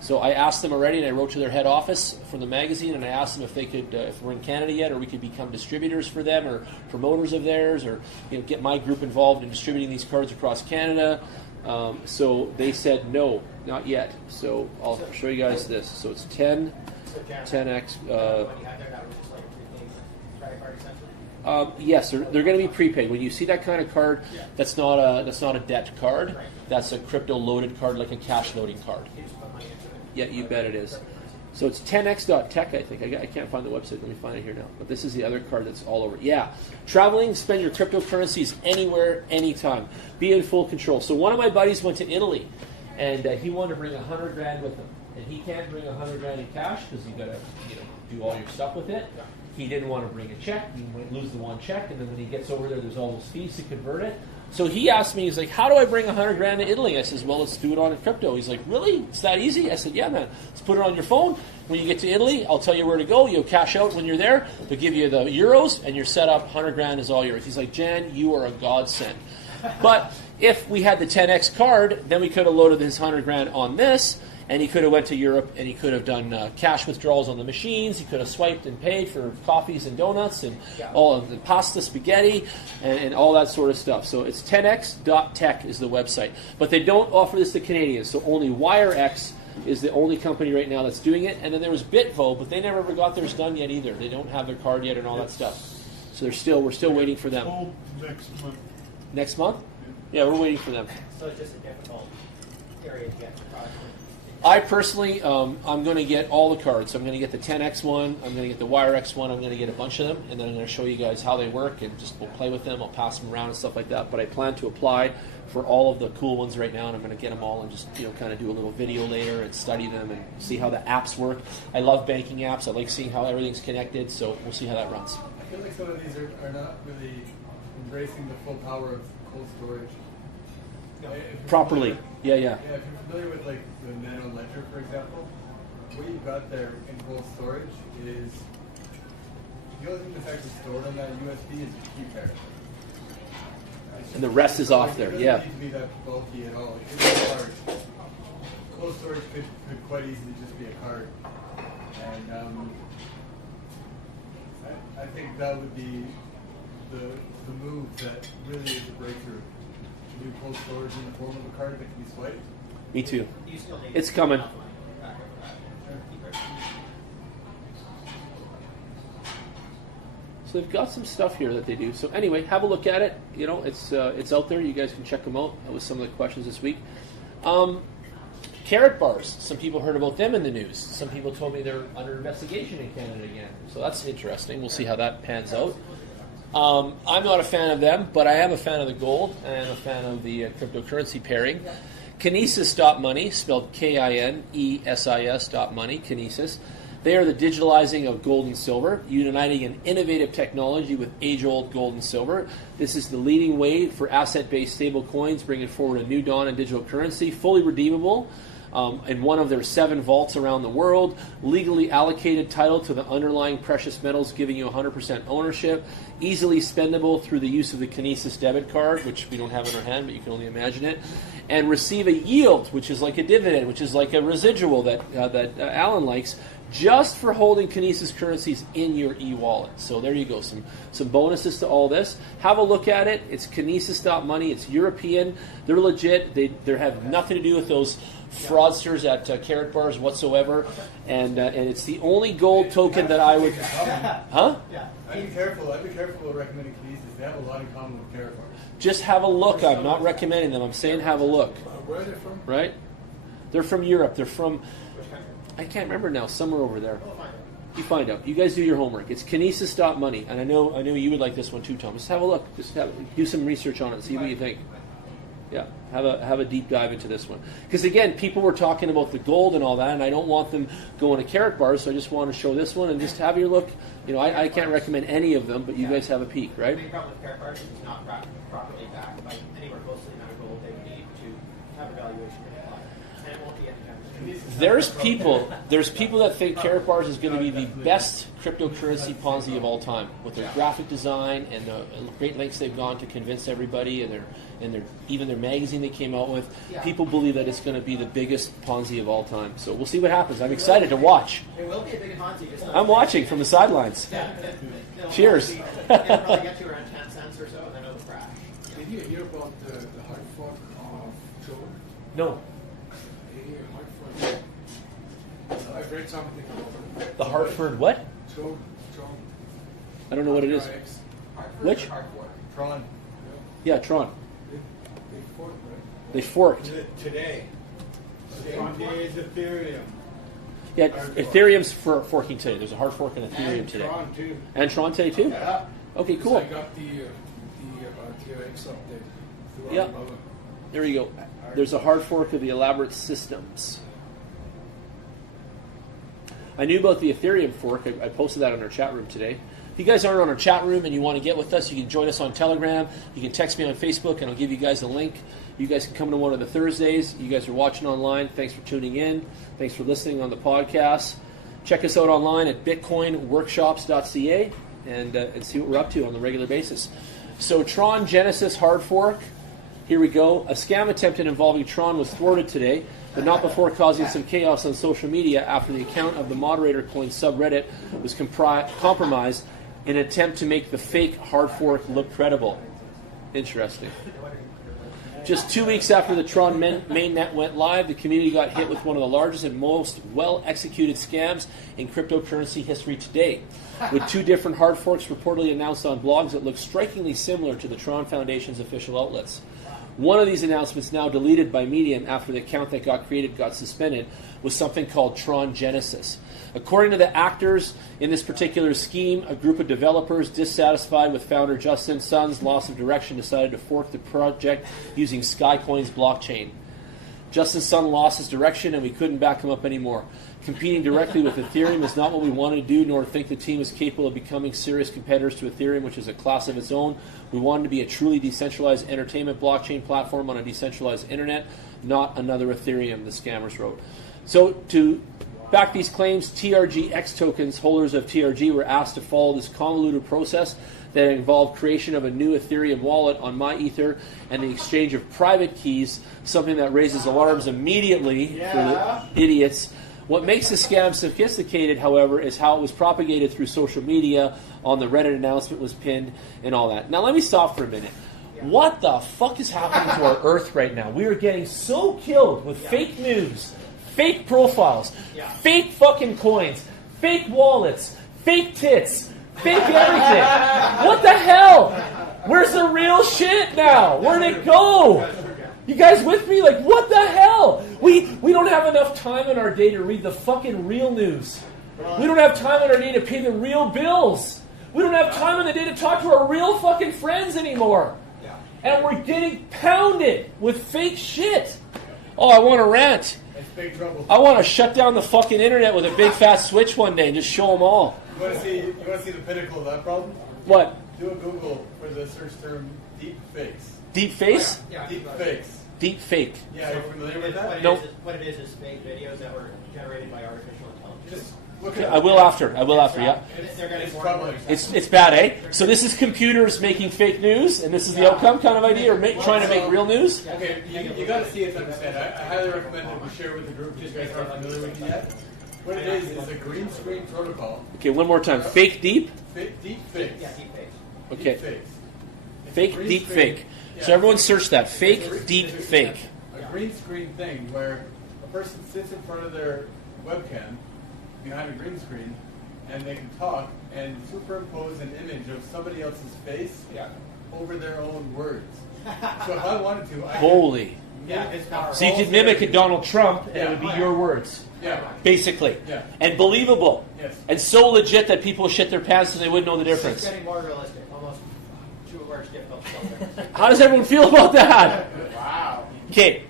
So I asked them already, and I wrote to their head office from the magazine, and I asked them if they could, if we're in Canada yet, or we could become distributors for them, or promoters of theirs, or get my group involved in distributing these cards across Canada. So they said no, not yet. So I'll show you guys this. So it's 10, 10X. When you had there, that was just like a prepaid credit card essentially? Yes, they're going to be prepaid. When you see that kind of card, that's not a debt card. That's a crypto loaded card, like a cash loading card. You just put money into it. Yeah, you bet it is. So it's 10x.tech, I think. I can't find the website. Let me find it here now. But this is the other card that's all over. Yeah. Traveling, spend your cryptocurrencies anywhere, anytime. Be in full control. So one of my buddies went to Italy, and he wanted to bring $100,000 with him. And he can't bring $100,000 in cash because you got to do all your stuff with it. He didn't want to bring a check. He might lose the one check, and then when he gets over there, there's all those fees to convert it. So he asked me, he's like, how do I bring 100 grand to Italy? I says, well, let's do it on crypto. He's like, really? It's that easy? I said, yeah, man. Let's put it on your phone. When you get to Italy, I'll tell you where to go. You'll cash out when you're there. They'll give you the euros, and you're set up. 100 grand is all yours. He's like, Jan, you are a godsend. But if we had the 10x card, then we could have loaded his 100 grand on this, and he could have went to Europe, and he could have done cash withdrawals on the machines. He could have swiped and paid for coffees and donuts and all of the pasta, spaghetti, and all that sort of stuff. So it's 10x.tech is the website. But they don't offer this to Canadians, so only WireX is the only company right now that's doing it. And then there was Bitvo, but they never ever got theirs done yet either. They don't have their card yet and all that stuff. So we're still waiting for them. Oh, next month. Next month? Yeah, we're waiting for them. So it's just a difficult area to get the product. I personally, I'm going to get all the cards. I'm going to get the 10X one, I'm going to get the WireX one, I'm going to get a bunch of them, and then I'm going to show you guys how they work, and just we'll play with them, I'll pass them around and stuff like that. But I plan to apply for all of the cool ones right now, and I'm going to get them all and just kind of do a little video later and study them and see how the apps work. I love banking apps. I like seeing how everything's connected, so we'll see how that runs. I feel like some of these are not really embracing the full power of cold storage. Properly. Yeah. Yeah, if you're familiar with like the Nano Ledger, for example, what you got there in cold storage is the only thing that's actually stored on that USB is a key pair. And the rest is off there, yeah. It doesn't need to be that bulky at all. It's a card. Cold storage could quite easily just be a card. And I think that would be the move that really is a breakthrough. To do cold storage in the form of a card that can be swiped. Me too. You still need It's coming. So they've got some stuff here that they do. So anyway, have a look at it. It's out there. You guys can check them out. That was some of the questions this week. Carrot bars. Some people heard about them in the news. Some people told me they're under investigation in Canada again. So that's interesting. We'll see how that pans out. I'm not a fan of them, but I am a fan of the gold, and I'm a fan of the cryptocurrency pairing. Kinesis.money, spelled Kinesis.money, Kinesis. They are the digitalizing of gold and silver, uniting an innovative technology with age-old gold and silver. This is the leading way for asset-based stable coins, bringing forward a new dawn in digital currency, fully redeemable in one of their 7 vaults around the world, legally allocated title to the underlying precious metals, giving you 100% ownership, easily spendable through the use of the Kinesis debit card, which we don't have in our hand, but you can only imagine it, and receive a yield, which is like a dividend, which is like a residual that Alan likes, just for holding Kinesis currencies in your e-wallet. So there you go, some bonuses to all this. Have a look at it. It's Kinesis.money. It's European. They're legit. They have nothing to do with those fraudsters at Carrot Bars whatsoever. And it's the only gold token that I would... Huh? I'd be careful with recommending Kinesis. They have a lot in common with Carrot Bars. Just have a look. I'm not recommending them. I'm saying have a look. Where are they from? Right? They're from Europe. They're from... I can't remember now. Somewhere over there. You find out. You guys do your homework. It's Kinesis.money, and I know you would like this one too, Tom. Just have a look. Do some research on it. See what you think. Yeah, have a deep dive into this one. Because again, people were talking about the gold and all that, and I don't want them going to Carrot Bars, so I just want to show this one and just have your look. I can't recommend any of them, but you guys have a peek, right? The main problem with Carrot Bars is it's not properly backed by anywhere close to the amount of gold they would need to have a valuation to apply. And it won't be anytime soon. There's people that think Carrot Bars is going to be the best cryptocurrency Ponzi of all time, with their graphic design and the great lengths they've gone to convince everybody, and even their magazine they came out with. People believe that it's going to be the biggest Ponzi of all time. So we'll see what happens. I'm excited to watch. It will be a big Ponzi. Just I'm watching from the sidelines. Cheers. It'll probably get to around 10 cents or so, and then it'll crash. Did you hear about the hard fork of Joe? No. I've read something about it. The Hartford what? Joe. I don't know what it is. Which? Tron. Yeah, Tron. They forked, right? They forked. Today. Today is Ethereum. Yeah, Ethereum's forking today. There's a hard fork in Ethereum today. Tron too. And Tron today too? Yeah. Okay, So cool. I got the TRX update through Yeah. Alibaba. There you go. There's a hard fork of the Elaborate Systems. I knew about the Ethereum fork. I posted that on our chat room today. If you guys aren't on our chat room and you want to get with us, you can join us on Telegram. You can text me on Facebook, and I'll give you guys a link. You guys can come to one of the Thursdays. You guys are watching online. Thanks for tuning in. Thanks for listening on the podcast. Check us out online at bitcoinworkshops.ca and see what we're up to on the regular basis. So Tron Genesis hard fork. Here we go. A scam attempt involving Tron was thwarted today, but not before causing some chaos on social media after the account of the Moderator Coin subreddit was compromised in an attempt to make the fake hard fork look credible. Interesting. Just 2 weeks after the Tron mainnet went live, the community got hit with one of the largest and most well-executed scams in cryptocurrency history to date, with 2 different hard forks reportedly announced on blogs that look strikingly similar to the Tron Foundation's official outlets. One of these announcements, now deleted by Medium after the account that got created got suspended, was something called Tron Genesis. According to the actors in this particular scheme, a group of developers dissatisfied with founder Justin Sun's loss of direction decided to fork the project using Skycoin's blockchain. Justin Sun lost his direction and we couldn't back him up anymore. Competing directly with Ethereum is not what we wanted to do, nor think the team is capable of becoming serious competitors to Ethereum, which is a class of its own. We wanted to be a truly decentralized entertainment blockchain platform on a decentralized internet, not another Ethereum, the scammers wrote. So to back these claims, TRGX tokens, holders of TRG, were asked to follow this convoluted process that involved creation of a new Ethereum wallet on MyEther and the exchange of private keys, something that raises alarms immediately for the idiots. What makes the scam sophisticated, however, is how it was propagated through social media, on the Reddit announcement was pinned, and all that. Now let me stop for a minute. What the fuck is happening to our Earth right now? We are getting so killed with fake news, fake profiles, fake fucking coins, fake wallets, fake tits, fake everything. What the hell? Where's the real shit now? Where'd it go? You guys with me? Like, what the hell? We don't have enough time in our day to read the fucking real news. We don't have time in our day to pay the real bills. We don't have time in the day to talk to our real fucking friends anymore. And we're getting pounded with fake shit. Oh, I want to rant. That's big trouble. I want to shut down the fucking internet with a big fat switch one day and just show them all. You want to see the pinnacle of that problem? What? Do a Google for the search term deep fakes. Deep face? Yeah, Deep fakes. Deep fake. Yeah, are you familiar with that? Nope. What it is fake videos that were generated by artificial intelligence. Just look Yeah, at I will after, yeah. They're getting It's more and more troubling. It's bad, eh? So this is computers making fake news, and this is the outcome kind of idea, or trying to make real news? Okay, you got to see it to understand. I highly recommend that we share with the group if you guys aren't familiar with it yet. What it is a green screen protocol. Okay, one more time. Fake deep? Deep fakes. Yeah, deep fakes. Okay. Deep fakes. It's a Fake green deep screen- fake. Yeah. So everyone search that. Fake deep fake. A green screen thing where a person sits in front of their webcam behind a green screen and they can talk and superimpose an image of somebody else's face over their own words. So if I wanted to, I could- Holy. Yeah, it's powerful. So you could mimic a Donald Trump, and it would be your words. Yeah. Basically. Yeah. And believable. Yes. And so legit that people shit their pants and they wouldn't know the It's difference. getting more realistic. Almost too much difficult to spell. How does everyone feel about that? Wow. Okay.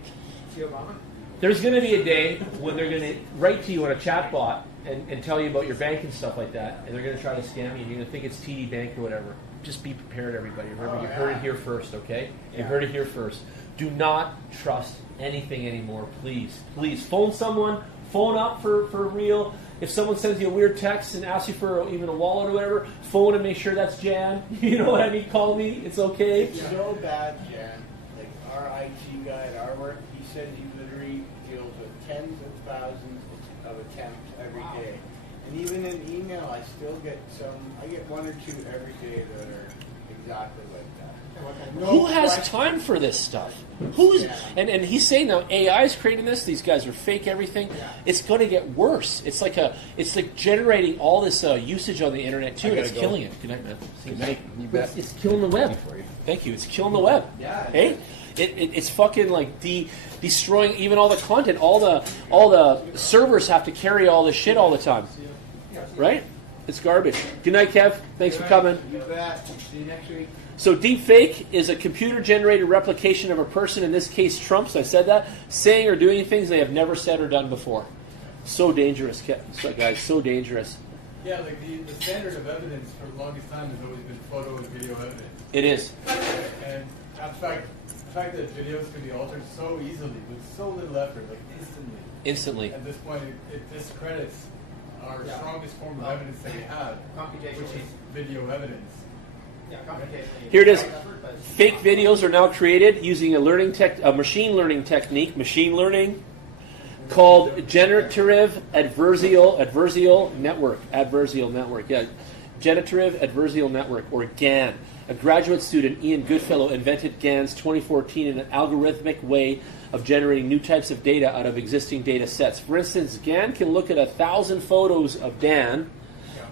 See Obama? There's going to be a day when they're going to write to you on a chat bot and tell you about your bank and stuff like that, and they're going to try to scam you, and you're going to think it's TD Bank or whatever. Just be prepared, everybody. Remember, you heard it here first, okay? You heard it here first. Do not trust anything anymore, please. Please, phone someone. Phone up for real. If someone sends you a weird text and asks you for even a wallet or whatever, phone and make sure that's Jan. You know what I mean? Call me. It's okay. It's so bad, Jan. Like our IT guy at our work, he said he literally deals with tens of thousands of attempts every day. And even in email, I get 1 or 2 every day that are exactly like that. No Who has question. time for this stuff? Who's and he's saying now AI is creating this. These guys are fake everything. It's going to get worse. It's like generating all this usage on the internet too. And it's killing it. Good night, man. Good night. You bet. It's killing the web. Thank you. It's killing the web. Yeah. Hey, it's fucking like destroying even all the content. All the servers have to carry all this shit all the time. Right? It's garbage. Good night, Kev. Thanks for coming. You bet. See you next week. So deepfake is a computer-generated replication of a person, in this case Trump's, I said that, saying or doing things they have never said or done before. So dangerous, guys, so dangerous. Yeah, like the standard of evidence for the longest time has always been photo and video evidence. It is. And in fact, the fact that videos can be altered so easily with so little effort, like instantly. At this point, it discredits our strongest form of evidence that we have, which is video evidence. Yeah, computationally. Here it is. Fake videos are now created using a machine learning technique, machine learning, called generative adversarial network. Generative adversarial network, or GAN. A graduate student, Ian Goodfellow, invented GAN's 2014 an algorithmic way of generating new types of data out of existing data sets. For instance, GAN can look at 1,000 photos of Dan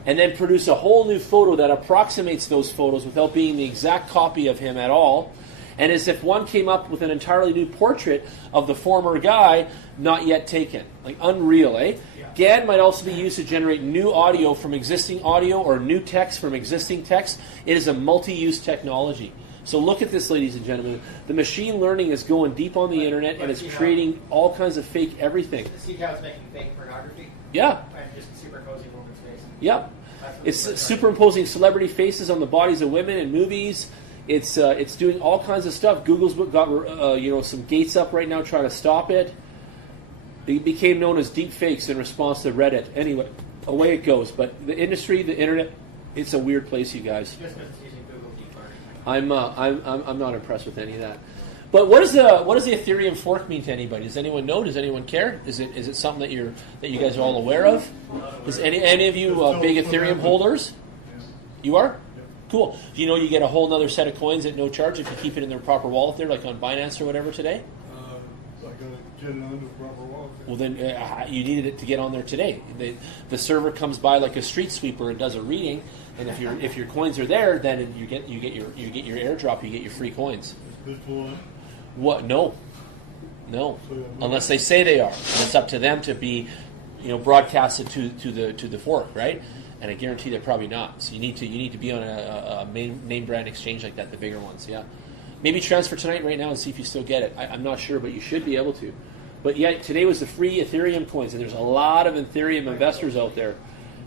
and then produce a whole new photo that approximates those photos without being the exact copy of him at all. And as if one came up with an entirely new portrait of the former guy not yet taken. Like, unreal, eh? Yeah. GAN might also be used to generate new audio from existing audio or new text from existing text. It is a multi-use technology. So look at this, ladies and gentlemen. The machine learning is going deep on the internet and is creating all kinds of fake everything. See how it's making fake pornography? Yeah. And just superimposing women's faces. Yep. It's superimposing celebrity faces on the bodies of women in movies. It's doing all kinds of stuff. Google's got some gates up right now trying to stop it. It became known as deep fakes in response to Reddit. Anyway, away it goes. But the industry, the internet, it's a weird place, you guys. Just because it's using Google deep learning. I'm not impressed with any of that. But what does the Ethereum fork mean to anybody? Does anyone know? Does anyone care? Is it something that you guys are all aware of? Is any of you big Ethereum holders? You are? Cool. Do you know you get a whole other set of coins at no charge if you keep it in their proper wallet there, like on Binance or whatever today? So I got to get it onto the proper wallet. Well, then you needed it to get on there today. The server comes by like a street sweeper and does a reading, and if your coins are there, then you get your airdrop, you get your free coins. Is this on? What? No. Unless they say they are, and it's up to them to be, broadcasted to the fork, right? And I guarantee they're probably not. So you need to be on a main name brand exchange like that, the bigger ones. Yeah, maybe transfer tonight right now and see if you still get it. I'm not sure, but you should be able to. But yeah, today was the free Ethereum coins, and there's a lot of Ethereum investors out there.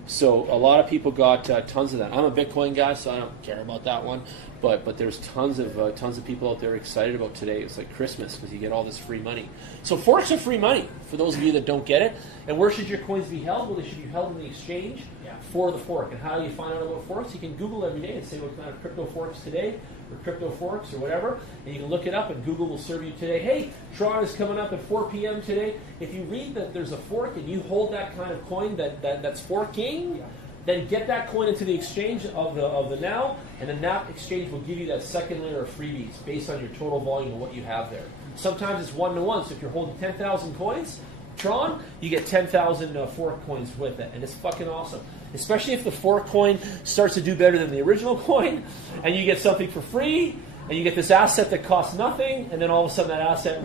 So a lot of people got tons of that. I'm a Bitcoin guy, so I don't care about that one. But there's tons of people out there excited about today. It's like Christmas because you get all this free money. So forks are free money for those of you that don't get it. And where should your coins be held? Well, they should be held in the exchange for the fork. And how do you find out about forks? You can Google every day and say what kind of crypto forks today, or crypto forks or whatever, and you can look it up, and Google will serve you today. Hey, Tron is coming up at 4 p.m. today. If you read that there's a fork and you hold that kind of coin that's forking, then get that coin into the exchange of the now, and then that exchange will give you that second layer of freebies based on your total volume of what you have there. Sometimes it's 1-to-1, so if you're holding 10,000 coins, Tron, you get 10,000 fork coins with it, and it's fucking awesome. Especially if the fork coin starts to do better than the original coin, and you get something for free, and you get this asset that costs nothing, and then all of a sudden that asset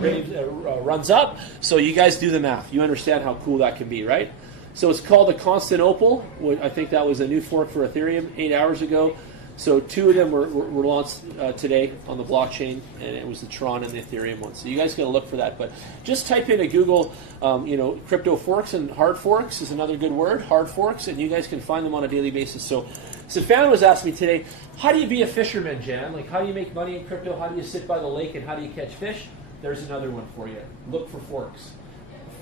runs up. So you guys do the math. You understand how cool that can be, right? So it's called the Constant Opal. I think that was a new fork for Ethereum 8 hours ago. So 2 of them were launched today on the blockchain, and it was the Tron and the Ethereum one. So you guys got to look for that. But just type into Google, crypto forks, and hard forks is another good word, hard forks, and you guys can find them on a daily basis. So Stefan was asking me today, how do you be a fisherman, Jan? Like, how do you make money in crypto? How do you sit by the lake, and how do you catch fish? There's another one for you. Look for forks.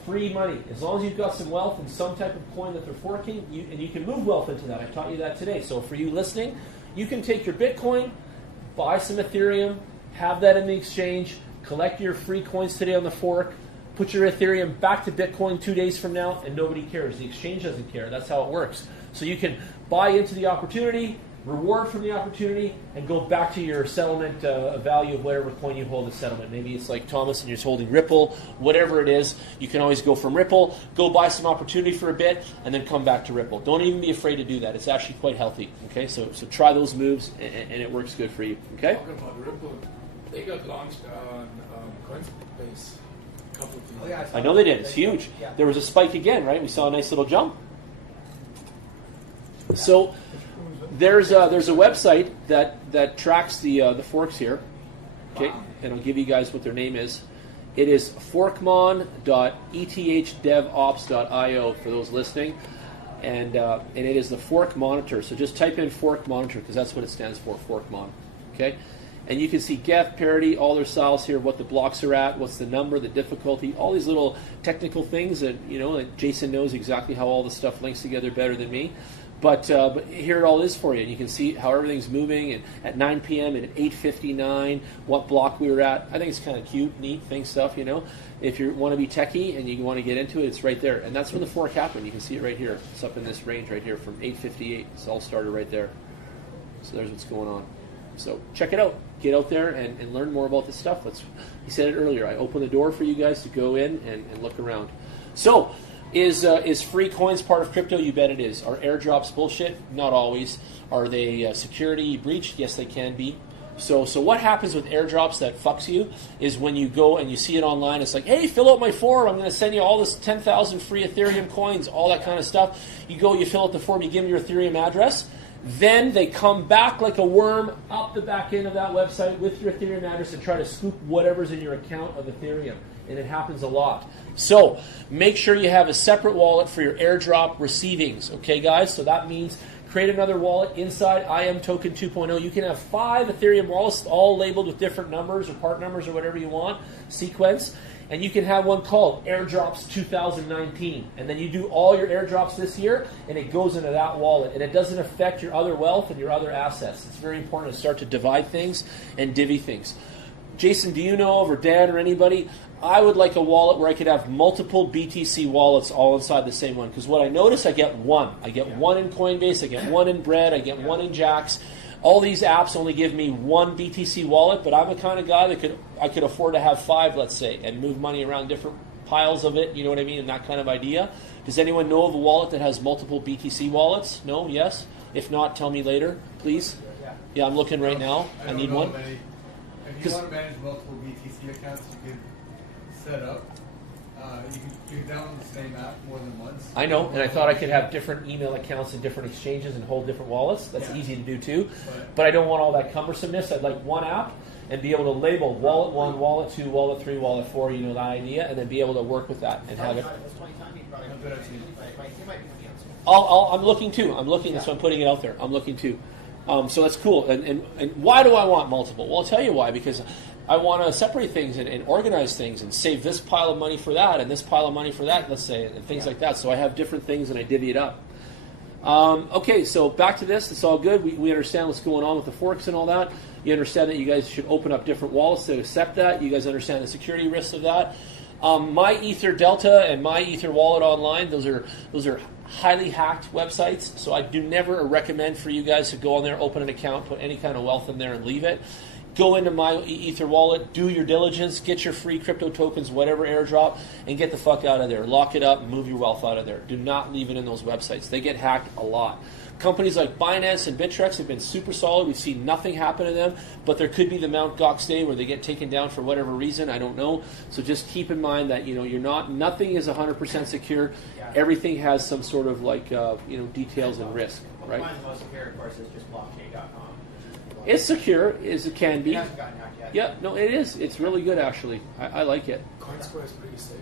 Free money. As long as you've got some wealth and some type of coin that they're forking, and you can move wealth into that. I taught you that today. So for you listening, you can take your Bitcoin, buy some Ethereum, have that in the exchange, collect your free coins today on the fork, put your Ethereum back to Bitcoin 2 days from now, and nobody cares. The exchange doesn't care. That's how it works. So you can buy into the opportunity, reward from the opportunity, and go back to your settlement value of whatever coin you hold as settlement. Maybe it's like Thomas and you're just holding Ripple, whatever it is. You can always go from Ripple, go buy some opportunity for a bit, and then come back to Ripple. Don't even be afraid to do that. It's actually quite healthy. Okay, so try those moves, and it works good for you. Okay. Talking about Ripple, they got launched on Coinbase a couple of days. Oh, yeah, I know they did. It's huge. Yeah. There was a spike again, right? We saw a nice little jump. So there's a website that tracks the forks here. Okay, and I'll give you guys what their name is. It is forkmon.ethdevOps.io for those listening. and it is the fork monitor. So just type in fork monitor because that's what it stands for, fork monitor. Okay, and you can see geth, parity, all their styles here, what the blocks are at, what's the number, the difficulty, all these little technical things that that Jason knows exactly how all this stuff links together better than me. But here it all is for you. And you can see how everything's moving, and at 9 p.m. and at 8:59, what block we were at. I think it's kind of cute, neat thing stuff, If you want to be techie and you want to get into it, it's right there. And that's when the fork happened. You can see it right here. It's up in this range right here from 8:58. It's all started right there. So there's what's going on. So check it out. Get out there and learn more about this stuff. He said it earlier. I open the door for you guys to go in and look around. So, is free coins part of crypto? You bet it is. Are airdrops bullshit? Not always. Are they security breached? Yes, they can be. So what happens with airdrops that fucks you is when you go and you see it online, it's like, hey, fill out my form. I'm going to send you all this 10,000 free Ethereum coins, all that kind of stuff. You go, you fill out the form, you give them your Ethereum address. Then they come back like a worm up the back end of that website with your Ethereum address and try to scoop whatever's in your account of Ethereum. And it happens a lot. So make sure you have a separate wallet for your airdrop receivings. Okay, guys? So that means create another wallet inside IM Token 2.0. You can have 5 Ethereum wallets all labeled with different numbers or part numbers or whatever you want, sequence. And you can have one called Airdrops 2019. And then you do all your airdrops this year, and it goes into that wallet. And it doesn't affect your other wealth and your other assets. It's very important to start to divide things and divvy things. Jason, do you know of, or Dan or anybody, I would like a wallet where I could have multiple BTC wallets all inside the same one. Because what I notice, I get one. I get one in Coinbase, I get one in Bread, I get one in Jax. All these apps only give me one BTC wallet, but I'm the kind of guy that I could afford to have 5, let's say, and move money around different piles of it, you know what I mean, and that kind of idea. Does anyone know of a wallet that has multiple BTC wallets? No? Yes? If not, tell me later, please. Yeah, I'm looking right now. I need one. If you want to manage multiple BTC accounts, you can set up. You can download the same app more than once. I know, and I thought I could have different email accounts in different exchanges and hold different wallets. That's easy to do too. But I don't want all that cumbersomeness. I'd like one app and be able to label wallet 1, wallet 2, wallet 3, wallet 4, that idea, and then be able to work with that and have it. I'm looking too. That's why I'm putting it out there. I'm looking too. So that's cool. And why do I want multiple? Well, I'll tell you why. Because I want to separate things and organize things and save this pile of money for that and this pile of money for that, let's say, and things like that. So I have different things and I divvy it up. Okay, so back to this. It's all good. We understand what's going on with the forks and all that. You understand that you guys should open up different wallets to accept that. You guys understand the security risks of that. My Ether Delta and My Ether Wallet Online, those are highly hacked websites, so I do never recommend for you guys to go on there, open an account, put any kind of wealth in there and leave it. Go into My Ether Wallet, do your diligence, get your free crypto tokens, whatever airdrop, and get the fuck out of there. Lock it up and move your wealth out of there. Do not leave it in those websites. They get hacked a lot. Companies like Binance and Bittrex have been super solid. We've seen nothing happen to them, but there could be the Mt. Gox day where they get taken down for whatever reason. I don't know. So just keep in mind that nothing is 100% secure. Everything has some sort of details and risk, right? Mine's the most secure, of course, is just blockchain.com. It's secure as it can be. It hasn't gotten hacked yet. Yeah, no, it is. It's really good actually. I like it. CoinSquare is pretty safe.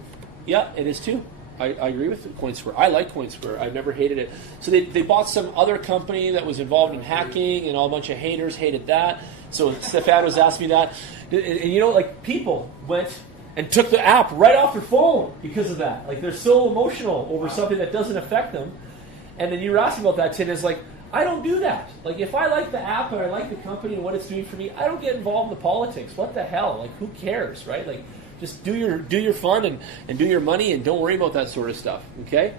Yeah, it is too. I agree with CoinSquare. I like CoinSquare. I've never hated it. So they bought some other company that was involved in hacking, and all a bunch of haters hated that. So Stefan was asking me that. And people went and took the app right off their phone because of that. They're so emotional over something that doesn't affect them. And then you were asking about that, Tin, is I don't do that. If I like the app and I like the company and what it's doing for me, I don't get involved in the politics. What the hell? Who cares, right? Just do your fun and do your money and don't worry about that sort of stuff, okay?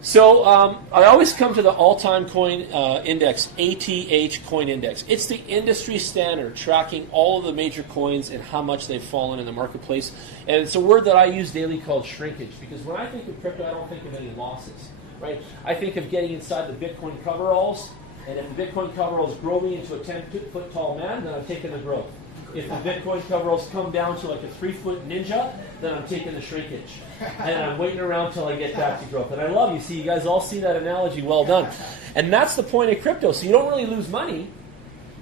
So I always come to the all-time coin index, ATH coin index. It's the industry standard tracking all of the major coins and how much they've fallen in the marketplace. And it's a word that I use daily called shrinkage, because when I think of crypto, I don't think of any losses, right? I think of getting inside the Bitcoin coveralls, and if the Bitcoin coveralls grow me into a 10-foot tall man, then I'm taking the growth. If the Bitcoin coveralls come down to a 3-foot ninja, then I'm taking the shrinkage. And I'm waiting around till I get back to growth. And I love you. See, you guys all see that analogy. Well done. And that's the point of crypto. So you don't really lose money,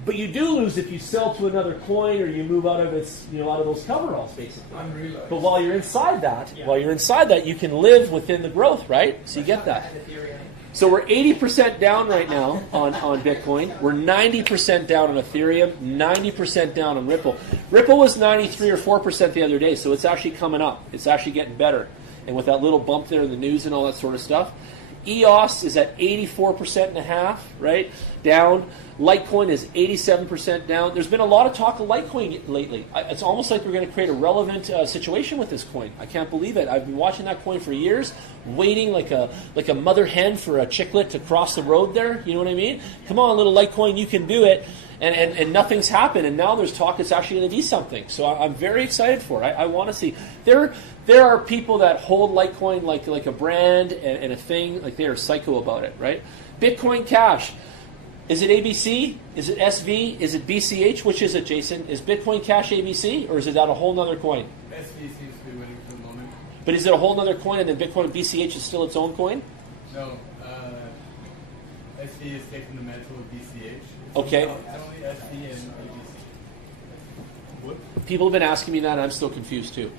but you do lose if you sell to another coin or you move out of out of those coveralls, basically. Unrealized. But while you're inside that, you can live within the growth, right? So you get that. So we're 80% down right now on Bitcoin. We're 90% down on Ethereum, 90% down on Ripple. Ripple was 93 or 4% the other day, so it's actually coming up. It's actually getting better. And with that little bump there in the news and all that sort of stuff. EOS is at 84.5%, right? Down. Litecoin is 87% down. There's been a lot of talk of Litecoin lately. It's almost like we're going to create a relevant situation with this coin. I can't believe it. I've been watching that coin for years, waiting like a mother hen for a chicklet to cross the road there. You know what I mean? Come on, little Litecoin, you can do it. And nothing's happened. And now there's talk it's actually going to be something. So I'm very excited for it. I want to see. There are people that hold Litecoin like a brand and a thing. Like they are psycho about it, right? Bitcoin Cash. Is it ABC? Is it SV? Is it BCH? Which is it, Jason? Is Bitcoin Cash ABC, or is it that a whole nother coin? SV seems to be winning for the moment. But is it a whole nother coin, and then Bitcoin BCH is still its own coin? No. SV is taking the mantle of BCH. It's Okay. only SV and ABC. People have been asking me that, and I'm still confused too.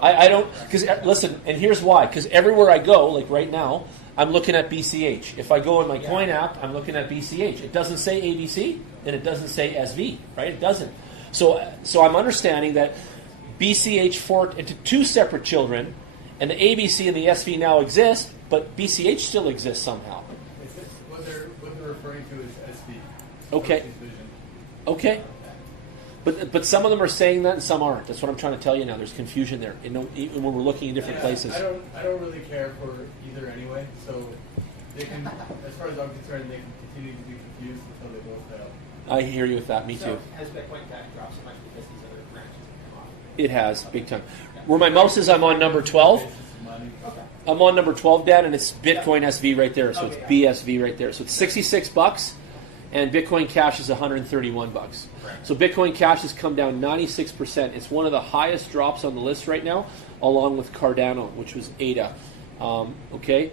I don't, because listen, and here's why. Because everywhere I go, like right now, I'm looking at BCH. If I go in my coin app, I'm looking at BCH. It doesn't say ABC, and it doesn't say SV, right? It doesn't. So I'm understanding that BCH forked into two separate children, and the ABC and the SV now exist, but BCH still exists somehow. What they're referring to is SV. Okay. Okay. But some of them are saying that and some aren't. That's what I'm trying to tell you now. There's confusion there, even when we're looking in different places. I don't really care for either anyway. So they can, as far as I'm concerned, they can continue to be confused until they both fail. I hear you with that. Me So too. has Bitcoin Cash dropped so much because these other branches have come off? It has, big time. Where my mouse is, I'm on number 12. Okay. I'm on number 12, Dad, and it's Bitcoin SV right there. So it's BSV right there. So it's $66, and Bitcoin Cash is $131. So Bitcoin Cash has come down 96%. It's one of the highest drops on the list right now, along with Cardano, which was ADA. Okay.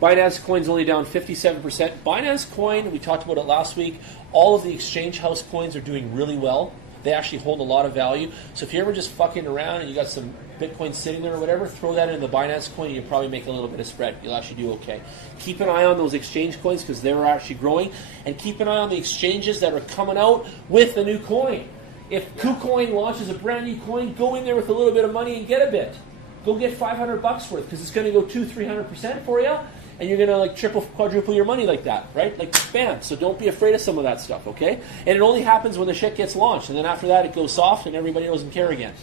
Binance Coin's only down 57%. Binance Coin, we talked about it last week. All of the exchange house coins are doing really well. They actually hold a lot of value. So if you're ever just fucking around and you got some Bitcoin sitting there or whatever, throw that into the Binance Coin and you'll probably make a little bit of spread. You'll actually do okay. Keep an eye on those exchange coins because they're actually growing. And keep an eye on the exchanges that are coming out with the new coin. If KuCoin launches a brand new coin, go in there with a little bit of money and get a bit. Go get $500 worth because it's going to go 200-300% for you. And you're going to like triple, quadruple your money like that, right? Like, bam. So don't be afraid of some of that stuff, okay? And it only happens when the shit gets launched. And then after that, it goes soft and everybody doesn't care again,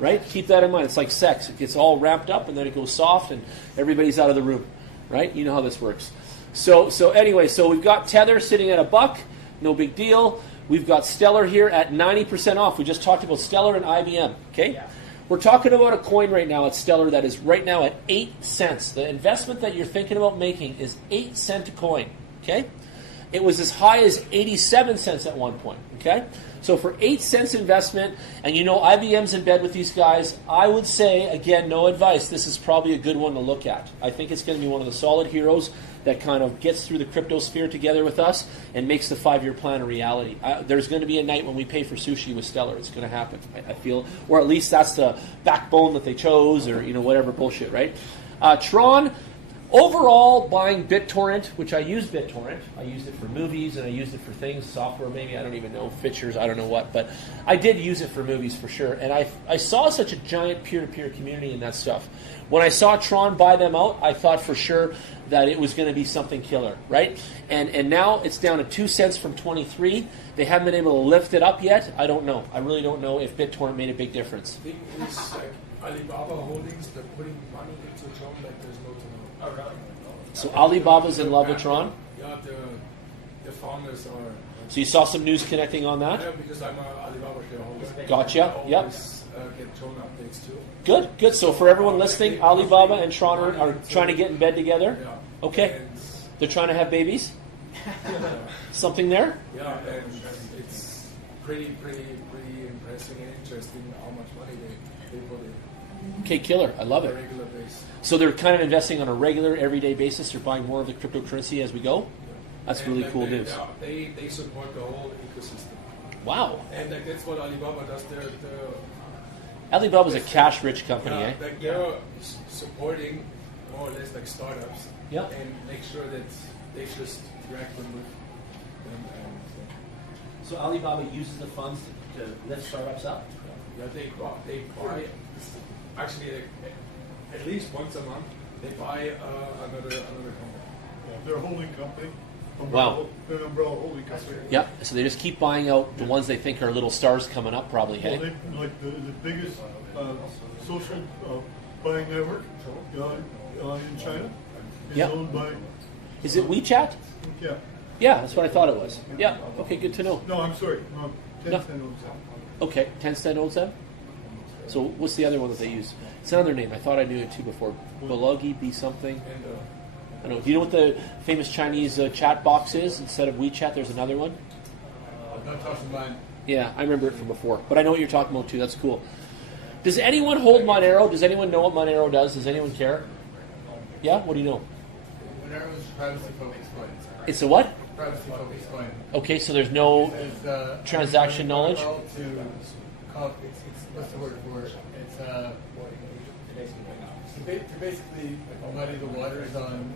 right? Keep that in mind. It's like sex. It gets all ramped up and then it goes soft and everybody's out of the room, right? You know how this works. So anyway, so we've got Tether sitting at $1. No big deal. We've got Stellar here at 90% off. We just talked about Stellar and IBM, okay? Yeah. We're talking about a coin right now at Stellar that is right now at 8 cents. The investment that you're thinking about making is 8 cents a coin, okay? It was as high as 87 cents at one point, okay? So for 8 cents investment, and you know IBM's in bed with these guys, I would say, again, no advice, this is probably a good one to look at. I think it's going to be one of the solid heroes that kind of gets through the crypto sphere together with us and makes the 5-year plan a reality. There's going to be a night when we pay for sushi with Stellar. It's going to happen, I feel. Or at least that's the backbone that they chose or, whatever bullshit, right? Tron, overall buying BitTorrent, which I use BitTorrent. I used it for movies and I used it for things, software maybe, I don't even know, features, I don't know what. But I did use it for movies for sure. And I saw such a giant peer-to-peer community in that stuff. When I saw Tron buy them out, I thought for sure that it was going to be something killer, right? And now it's down to 2 cents from 23. They haven't been able to lift it up yet. I don't know. I really don't know if BitTorrent made a big difference. I think it's like Alibaba Holdings, they're putting money into Tron like there's no tomorrow. Oh, really? So Alibaba's in love with Tron? Yeah, the founders are. So you saw some news connecting on that? Yeah, because I'm an Alibaba shareholder. Gotcha. I Yep. always get Tron updates too. Good. So for everyone listening, Alibaba and Tron are trying to get in bed together? Yeah. Okay. And They're trying to have babies? Something there? yeah, and it's pretty impressive and interesting how much money they put in Okay, killer. I love on a it. regular basis. So they're kind of investing on a regular, everyday basis. They're buying more of the cryptocurrency as we go? That's And really then cool news. Yeah, they support the whole ecosystem. Wow. And like, that's what Alibaba does. Alibaba's a cash-rich company, eh? Like they're supporting more or less like startups, Yeah. and make sure that they just direct them with them. And So Alibaba uses the funds to lift startups up? yeah, they buy actually at least once a month they buy another company. Yeah, they're a holding company. Wow. They're an umbrella holding company. Yep. So they just keep buying out the ones they think are little stars coming up, probably. Well, Hey. they, like the biggest social buying network in China is Yep. owned by, Is it WeChat? yeah. Yeah, that's what I thought it was. Yeah. Okay, good to know. No, I'm sorry. Tencent No. owns that. Okay, Tencent owns them. So what's the other one that they use? It's another name. I thought I knew it too before. Balogi, be something. And I don't know. Do you know what the famous Chinese chat box is? Instead of WeChat, there's another one. Not talking about Yeah, I remember it from before. But I know what you're talking about too. That's cool. Does anyone hold Monero? Does anyone know what Monero does? Does anyone care? Yeah? What do you know? Monero is privacy focused coin. It's a what? Privacy focused coin. Okay, so there's no It's transaction knowledge? What's the word for it? It's to basically muddy the waters on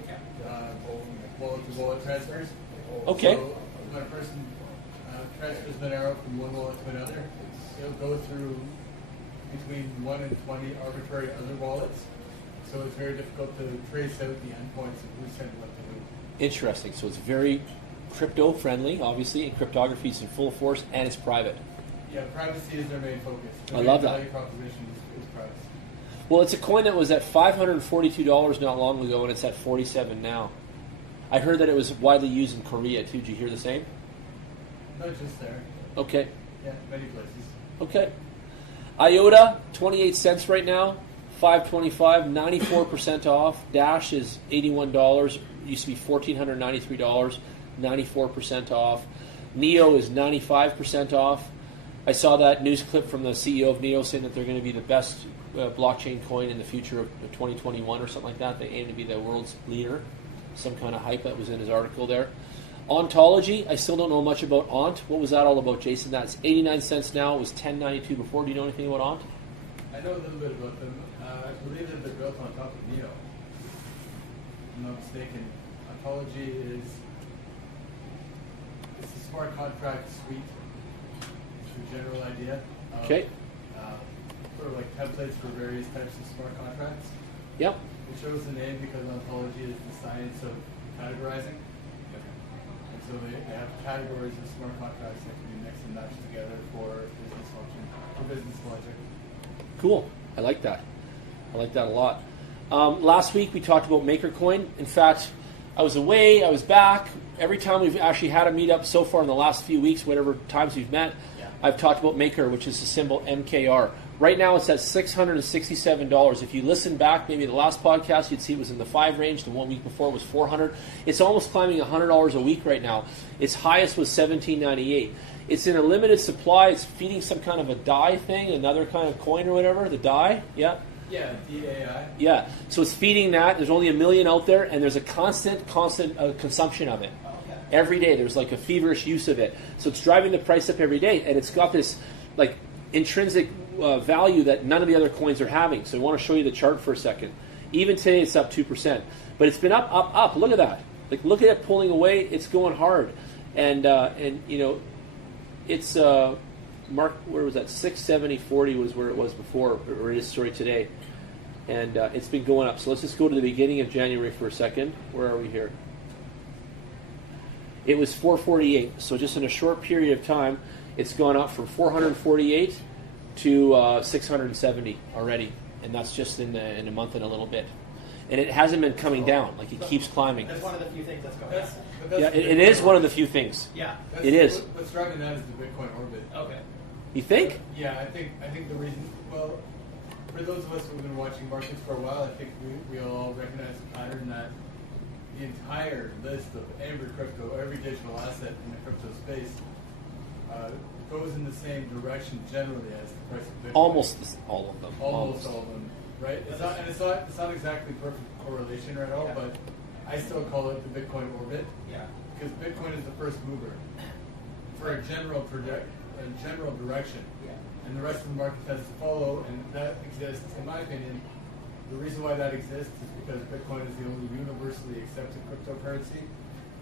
wallet-to-wallet transfers. Okay. So when a person transfers Monero from one wallet to another, it'll go through between 1 and 20 arbitrary other wallets. So it's very difficult to trace out the endpoints of who sent what to who. Interesting. So it's very crypto friendly, obviously, and cryptography is in full force, and it's private. Yeah, privacy is their main focus. I love that. The value proposition is privacy. Well, it's a coin that was at $542 not long ago, and it's at $47 now. I heard that it was widely used in Korea too. Did you hear the same? Not just there. Okay. Yeah, many places. Okay. IOTA, 28 cents right now. $5.25, 94% off. Dash is $81. It used to be $1,493, 94% off. Neo is 95% off. I saw that news clip from the CEO of Neo saying that they're going to be the best blockchain coin in the future of 2021 or something like that. They aim to be the world's leader. Some kind of hype that was in his article there. Ontology, I still don't know much about Ont. What was that all about, Jason? That's 89 cents now. It was $10.92 before. Do you know anything about Ont? I know a little bit about them. I believe that they're built on top of Neo. If I'm not mistaken. Ontology is it's a smart contract suite. It's the general idea. Of, Okay. Sort of like templates for various types of smart contracts. Yep. It shows the name because ontology is the science of categorizing. And so they have categories of smart contracts that can be mixed and matched together for business function, for business logic. Cool. I like that. I like that a lot. Last week we talked about MakerCoin. In fact, I was away, I was back. Every time we've actually had a meetup so far in the last few weeks, whatever times we've met, I've talked about Maker, which is the symbol MKR. Right now it's at $667. If you listen back, maybe the last podcast, you'd see it was in the 5 range. The 1 week before was $400. It's almost climbing $100 a week right now. Its highest was $17.98. It's in a limited supply. It's feeding some kind of a DAI thing, another kind of coin or whatever. The DAI, yeah? Yeah, DAI. Yeah, so it's feeding that. There's only 1 million out there, and there's a constant consumption of it. Every day there's like a feverish use of it. So it's driving the price up every day, and it's got this like intrinsic value that none of the other coins are having. So I want to show you the chart for a second. Even today it's up 2%. But it's been up, up, up. Look at that. Like look at it pulling away. It's going hard. And you know, it's Mark, where was that? 670.40 was where it was before, or it is, sorry, today. And it's been going up. So let's just go to the beginning of January for a second. Where are we here? It was 448. So just in a short period of time, it's gone up from 448 to 670 already. And that's just in a month and a little bit. And it hasn't been coming down. Like it keeps climbing. That's one of the few things that's going on. Yeah, it is one of the few things. Yeah. It is. What's driving that is the Bitcoin orbit. Okay. You think? Yeah, I think the reason, well, for those of us who have been watching markets for a while, I think we all recognize the pattern that the entire list of every crypto, every digital asset in the crypto space goes in the same direction generally as the price of Bitcoin. Almost all of them. Almost all of them, right? It's not exactly perfect correlation right all, but I still call it the Bitcoin orbit. Yeah. Because Bitcoin is the first mover for a general direction. Yeah. And the rest of the market has to follow, and that exists, in my opinion, the reason why that exists is because Bitcoin is the only universally accepted cryptocurrency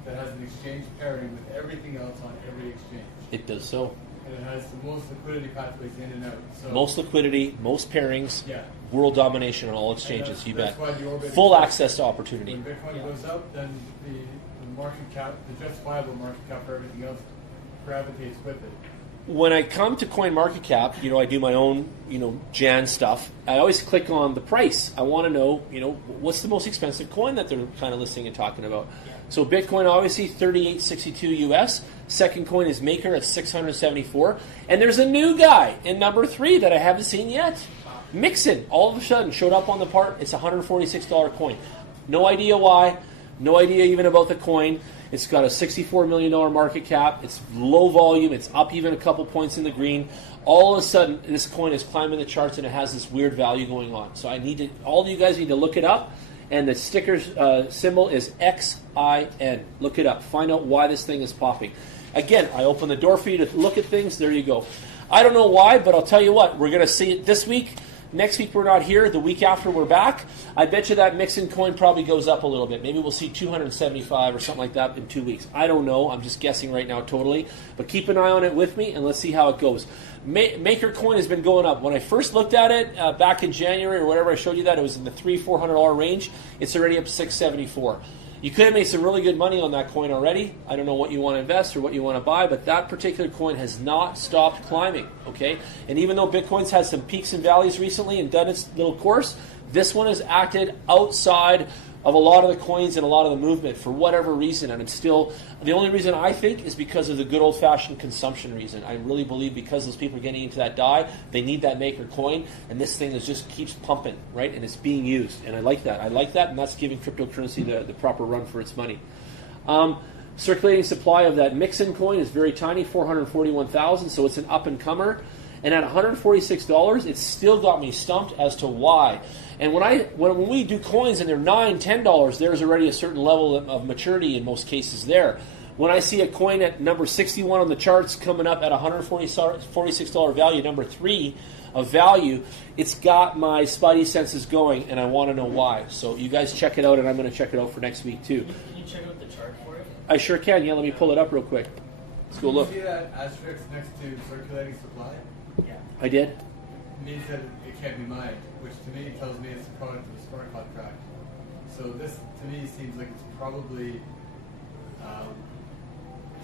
that has an exchange pairing with everything else on every exchange. It does so. And it has the most liquidity pathways in and out. So Most liquidity, most pairings, yeah. world domination on all And exchanges, you bet. that's why the orbit Full exists. access to opportunity. When Bitcoin goes up, then the market cap, the justifiable market cap for everything else gravitates with it. When I come to CoinMarketCap, I do my own, Jan stuff. I always click on the price. I want to know, what's the most expensive coin that they're kind of listing and talking about. So Bitcoin, obviously, 3862 US. Second coin is Maker at 674. And there's a new guy in number 3 that I haven't seen yet. Mixin, all of a sudden, showed up on the part. It's a $146 coin. No idea why. No idea even about the coin. It's got a $64 million market cap. It's low volume. It's up even a couple points in the green. All of a sudden, this coin is climbing the charts and it has this weird value going on. So all of you guys need to look it up. And the sticker symbol is XIN. Look it up. Find out why this thing is popping. Again, I open the door for you to look at things. There you go. I don't know why, but I'll tell you what. We're going to see it this week. Next week we're not here. The week after we're back. I bet you that Mixin coin probably goes up a little bit. Maybe we'll see 275 or something like that in 2 weeks. I don't know. I'm just guessing right now totally. But keep an eye on it with me and let's see how it goes. Maker coin has been going up. When I first looked at it back in January or whatever, I showed you that it was in the $300-$400 range. It's already up to $674. You could have made some really good money on that coin already. I don't know what you want to invest or what you want to buy, but that particular coin has not stopped climbing, okay? And even though Bitcoin's had some peaks and valleys recently and done its little course, this one has acted outside of a lot of the coins and a lot of the movement for whatever reason. And it's still, the only reason I think is because of the good old-fashioned consumption reason. I really believe because those people are getting into that DAI, they need that Maker coin, and this thing just keeps pumping, right? And it's being used, and I like that. I like that, and that's giving cryptocurrency the proper run for its money. Circulating supply of that Mixin coin is very tiny, 441,000, so it's an up-and-comer. And at $146, it's still got me stumped as to why. And when we do coins and they're $9, $10, there's already a certain level of maturity in most cases there. When I see a coin at number 61 on the charts coming up at $146 value, number 3 of value, it's got my spidey senses going, and I want to know why. So you guys check it out, and I'm going to check it out for next week too. Can you check out the chart for it? I sure can. Yeah, let me pull it up real quick. Let's go look. You see that asterisk next to circulating supply? Yeah. I did. It means that it can't be mined, which to me tells me it's a product of a smart contract. So this, to me, seems like it's probably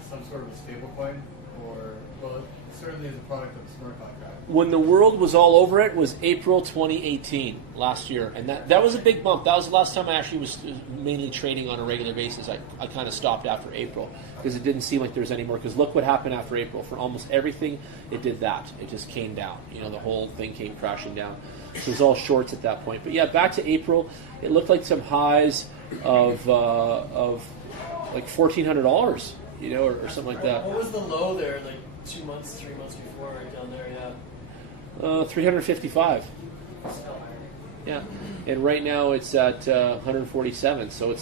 some sort of a stable coin, or, well, it certainly is a product of a smart contract. When the world was all over it was April 2018, last year. And that was a big bump. That was the last time I actually was mainly trading on a regular basis. I kind of stopped after April because it didn't seem like there was any more. Because look what happened after April. For almost everything, it did that. It just came down. The whole thing came crashing down. So it was all shorts at that point. But yeah, back to April, it looked like some highs of like $1,400, or something like that. What was the low there, like 2 months, 3 months before, right down there? Yeah. 355. Still higher. Yeah, and right now it's at 147. So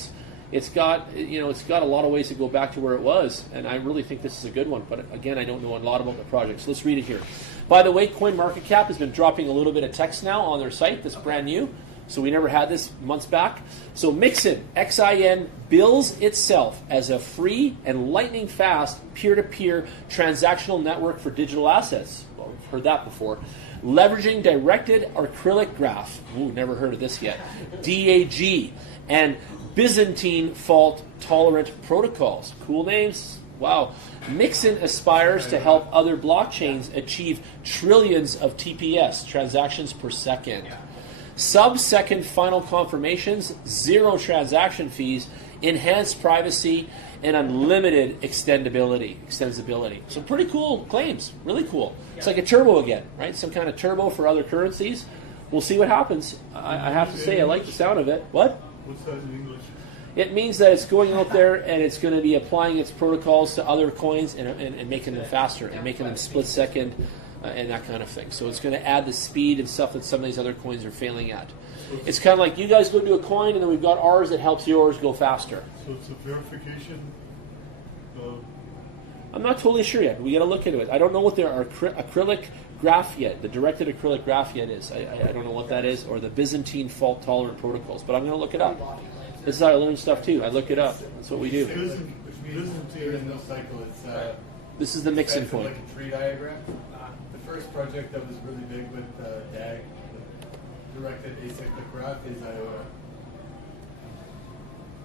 it's got a lot of ways to go back to where it was, and I really think this is a good one. But again, I don't know a lot about the project, so let's read it here. By the way, CoinMarketCap has been dropping a little bit of text now on their site. That's brand new. So we never had this months back. So Mixin, XIN, bills itself as a free and lightning fast peer-to-peer transactional network for digital assets. Well, we've heard that before. Leveraging directed acrylic graph. Ooh, never heard of this yet. DAG and Byzantine fault tolerant protocols. Cool names. Wow. Mixin aspires to help other blockchains achieve trillions of TPS, transactions per second. Sub-second final confirmations, 0 transaction fees, enhanced privacy, and unlimited extensibility. So pretty cool claims, really cool. It's like a turbo again, right? Some kind of turbo for other currencies. We'll see what happens. I have to say, I like the sound of it. What? What's that in English? It means that it's going out there and it's going to be applying its protocols to other coins and making them faster and making them split second and that kind of thing. So it's going to add the speed and stuff that some of these other coins are failing at. It's kind of like you guys go do a coin and then we've got ours that helps yours go faster. So it's a verification. I'm not totally sure yet. We got to look into it. I don't know what their acrylic graphite, the directed acrylic graphite is. I don't know what that is, or the Byzantine fault tolerant protocols, but I'm going to look it up. This is how I learn stuff too. I look it up. That's what we do. Which means during the cycle, it's This is the mixing point. like a tree diagram. The first project that was really big with DAG, directed acyclic graph, is IOTA.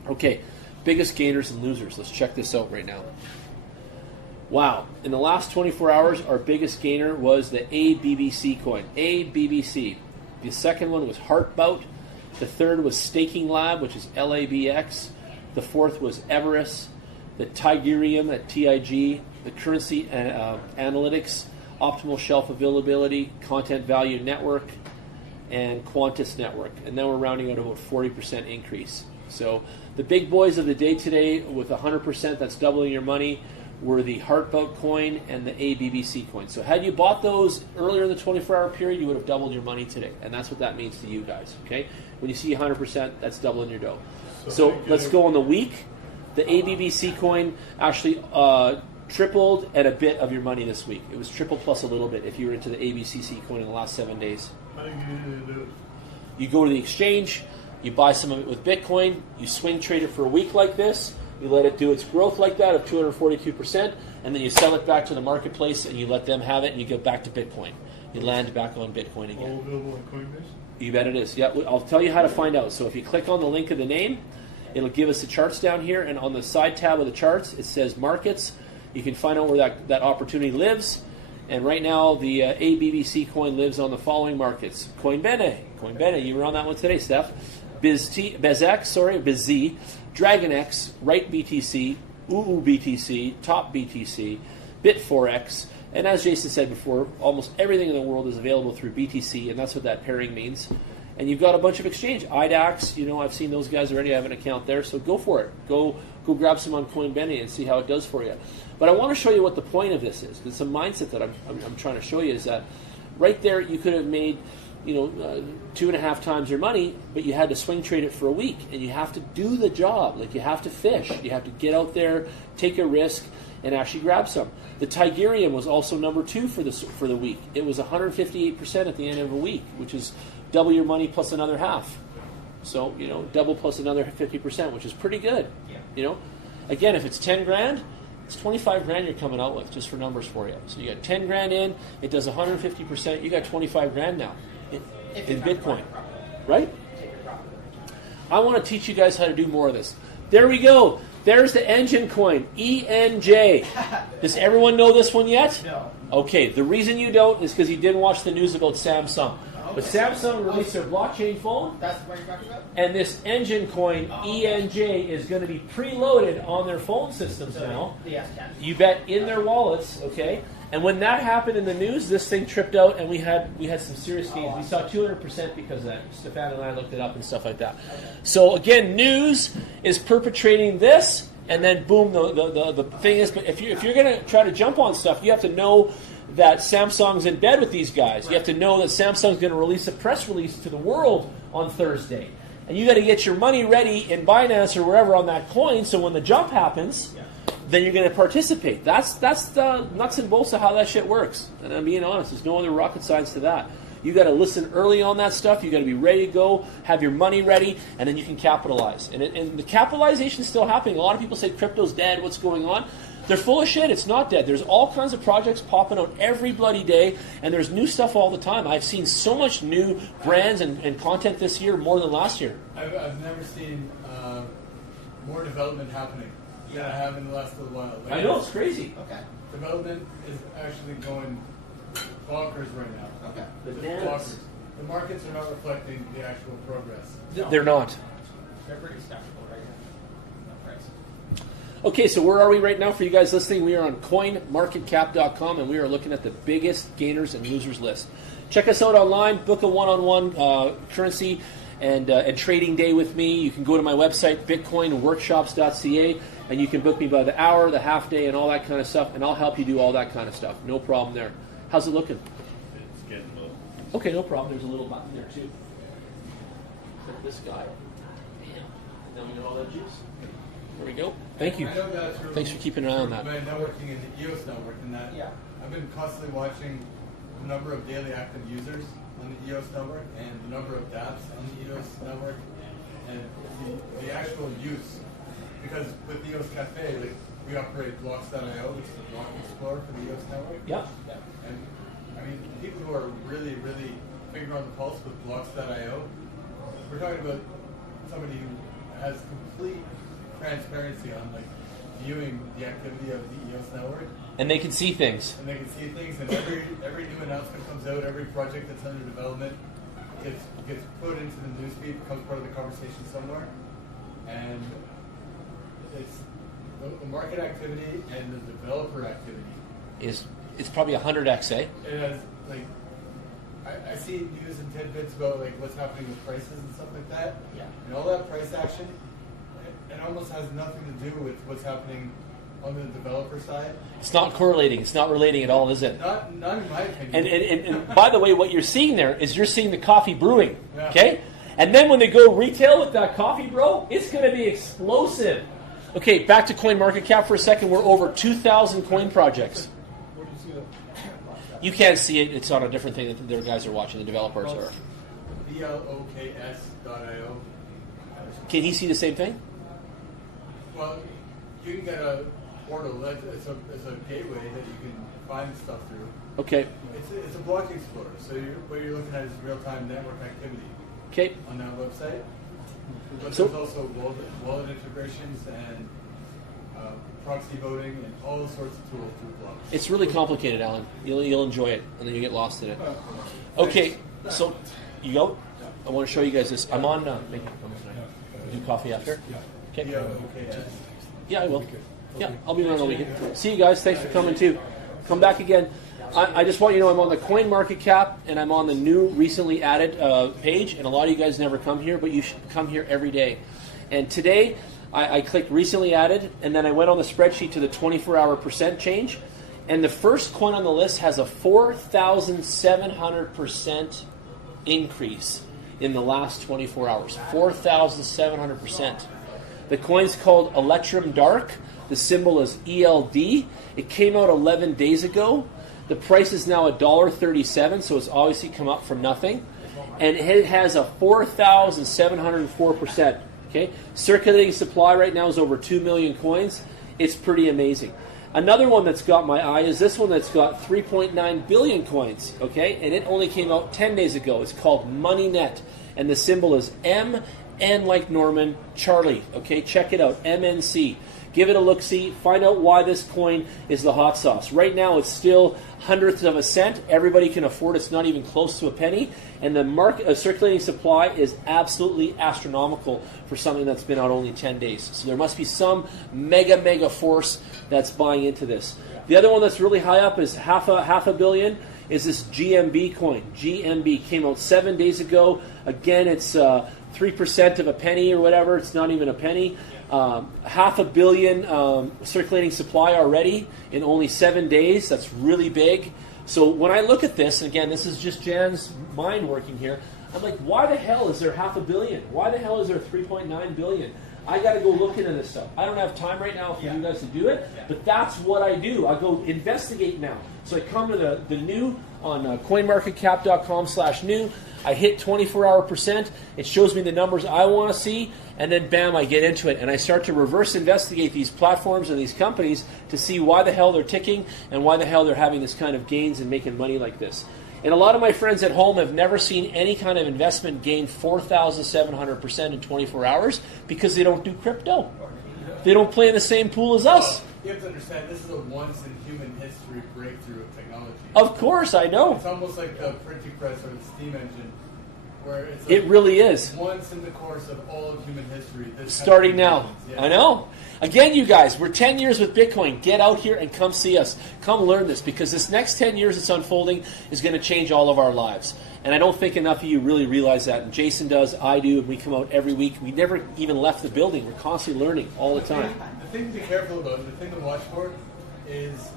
Okay, biggest gainers and losers. Let's check this out right now. Wow, in the last 24 hours, our biggest gainer was the ABBC coin. ABBC. The second one was Heartbout. The third was Staking Lab, which is LABX. The fourth was Everest. The Tigerium at TIG. The Currency Analytics. Optimal Shelf Availability. Content Value Network. And Quantus Network. And then we're rounding out about 40% increase. So the big boys of the day today with 100%, that's doubling your money, were the Heartbout coin and the ABBC coin. So had you bought those earlier in the 24-hour period, you would have doubled your money today. And that's what that means to you guys, okay? When you see 100%, that's doubling your dough. So let's go on the week. The ABBC coin actually tripled and a bit of your money this week. It was triple plus a little bit if you were into the ABCC coin in the last 7 days. How do you do it? You go to the exchange, you buy some of it with Bitcoin, you swing trade it for a week like this, you let it do its growth like that of 242%, and then you sell it back to the marketplace and you let them have it and you go back to Bitcoin. You land back on Bitcoin again. All available on Coinbase? You bet it is. Yeah, I'll tell you how to find out. So if you click on the link of the name, it'll give us the charts down here, and on the side tab of the charts, it says markets. You can find out where that opportunity lives. And right now, the ABBC coin lives on the following markets. Coinbene, you were on that one today, Steph. BizZ, DragonX, Right BTC, BTC, Top BTC, Bit4X, and as Jason said before, almost everything in the world is available through BTC, and that's what that pairing means. And you've got a bunch of exchange. IDAX, I've seen those guys already. I have an account there, so go for it. Go grab some on Coinbene and see how it does for you. But I want to show you what the point of this is. It's a mindset that I'm trying to show you is that right there you could have made 2.5 times your money, but you had to swing trade it for a week, and you have to do the job. Like, you have to fish. You have to get out there, take a risk, and actually grab some. The Tigerium was also number 2 for the week. It was 158% at the end of a week, which is double your money plus another half. So, double plus another 50%, which is pretty good. Yeah. Again, if it's 10 grand, it's 25 grand you're coming out with, just for numbers for you. So you got 10 grand in, it does 150%, you got 25 grand now in Bitcoin, right? I want to teach you guys how to do more of this. There we go. There's the engine coin, ENJ. Does everyone know this one yet? No. Okay, the reason you don't is because you didn't watch the news about Samsung. But Samsung released their blockchain phone, That's what you're talking about? and this engine coin, ENJ, is going to be preloaded on their phone systems now. The S10. You bet, in their wallets, okay? And when that happened in the news, this thing tripped out, and we had some serious gains. We saw 200% because of that. Stefan and I looked it up and stuff like that. So again, news is perpetrating this, and then boom, the thing is. But if you're going to try to jump on stuff, you have to know that Samsung's in bed with these guys. You have to know that Samsung's going to release a press release to the world on Thursday, and you got to get your money ready in Binance or wherever on that coin. So when the jump happens, then you're going to participate. That's the nuts and bolts of how that shit works. And I'm being honest, there's no other rocket science to that. You got to listen early on that stuff. You got to be ready to go, have your money ready, and then you can capitalize. And the capitalization is still happening. A lot of people say crypto's dead. What's going on? They're full of shit. It's not dead. There's all kinds of projects popping out every bloody day, and there's new stuff all the time. I've seen so much new brands and content this year more than last year. I've never seen more development happening than I have in the last little while. I know, it's crazy. Okay. Development is actually going bonkers right now. Okay. Just Bananas. bonkers. The markets are not reflecting the actual progress. They're not. They're pretty skeptical right now. No price. Okay, so where are we right now for you guys listening? We are on coinmarketcap.com, and we are looking at the biggest gainers and losers list. Check us out online, book a one-on-one currency and trading day with me. You can go to my website, bitcoinworkshops.ca, and you can book me by the hour, the half day, and all that kind of stuff, and I'll help you do all that kind of stuff. No problem there. How's it looking? It's getting low. Okay, no problem. There's a little button there, too. Click this guy. Bam. Now we know all that juice. There we go. Thank you. I know that Thanks for keeping an eye on that. My networking and the EOS network and that. Yeah. I've been constantly watching the number of daily active users on the EOS network and the number of dApps on the EOS network and the actual use. Because with EOS Cafe, like, we operate blocks.io, which is a block explorer for the EOS network. Yeah. And I mean, people who are really, really finger on the pulse with blocks.io, we're talking about somebody who has complete transparency on like viewing the activity of the EOS network. And they can see things. And they can see things, and every new announcement comes out, every project that's under development gets put into the newsfeed, becomes part of the conversation somewhere. And it's the market activity and the developer activity. It's probably 100x, eh? It has, like, I see news and tidbits about like what's happening with prices and stuff like that. Yeah. And all that price action, it almost has nothing to do with what's happening on the developer side. It's not correlating. It's not relating at all, is it? Not in my opinion. And by the way, what you're seeing there is you're seeing the coffee brewing, Yeah. okay? And then when they go retail with that coffee, bro, it's going to be explosive. Okay, back to CoinMarketCap for a second. We're over 2,000 coin projects. Where do you see that? You can't see it. It's on a different thing that their guys are watching. The developers are. BLOKS.io. Can he see the same thing? Well, you can get a portal. It's a gateway that you can find stuff through. Okay. It's a block explorer. So what you're looking at is real-time network activity Okay. on that website. But So- there's also wallet integrations and proxy voting and all sorts of tools through blocks. It's really complicated, Alan. You'll enjoy it, and then you get lost in it. Okay, so you go. I want to show you guys this. I'm on. Do coffee after. Okay. BLOKS. Yeah, I will. Yeah, I'll be around all weekend. See you guys. Thanks for coming too. Come back again. I just want you to know I'm on the CoinMarketCap and I'm on the new recently added page. And a lot of you guys never come here, but you should come here every day. And today I clicked recently added, and then I went on the spreadsheet to the 24-hour percent change. And the first coin on the list has a 4,700% increase in the last 24 hours. 4,700%. The coin's called Electrum Dark. The symbol is ELD. It came out 11 days ago. The price is now $1.37, so it's obviously come up from nothing. And it has a 4,704%. Okay? Circulating supply right now is over 2 million coins. It's pretty amazing. Another one that's got my eye is this one that's got 3.9 billion coins. Okay? And it only came out 10 days ago. It's called MoneyNet. And the symbol is M, N like Norman, Charlie. Okay? Check it out. MNC. Give it a look-see. Find out why this coin is the hot sauce. Right now, it's still hundredths of a cent. Everybody can afford it. It's not even close to a penny. And the market circulating supply is absolutely astronomical for something that's been out only 10 days. So there must be some mega force that's buying into this. The other one that's really high up is half a billion. Is this GMB coin. GMB came out 7 days ago. Again, it's 3% of a penny or whatever. It's not even a penny. $500 million circulating supply already in only 7 days. That's really big. So when I look at this, and again, this is just Jan's mind working here, I'm like, why the hell is there $500 million? Why the hell is there 3.9 billion? I got to go look into this stuff. I don't have time right now for you guys to do it, but that's what I do. I go investigate now. So I come to the new on coinmarketcap.com/new. I hit 24-hour percent. It shows me the numbers I want to see, and then bam, I get into it. And I start to reverse investigate these platforms and these companies to see why the hell they're ticking and why the hell they're having this kind of gains and making money like this. And a lot of my friends at home have never seen any kind of investment gain 4,700% in 24 hours because they don't do crypto. They don't play in the same pool as us. You have to understand, this is a once-in-human history breakthrough of technology. Of course, I know. It's almost like the printing press or the steam engine, where it's like It really is. once in the course of all of human history. This Starting kind of now. happens. Yeah. I know. Again, you guys, we're 10 years with Bitcoin. Get out here and come see us. Come learn this, because this next 10 years that's unfolding is going to change all of our lives. And I don't think enough of you really realize that. And Jason does, I do, and we come out every week. We never even left the building. We're constantly learning all the time. The thing to be careful about, the thing to watch for, is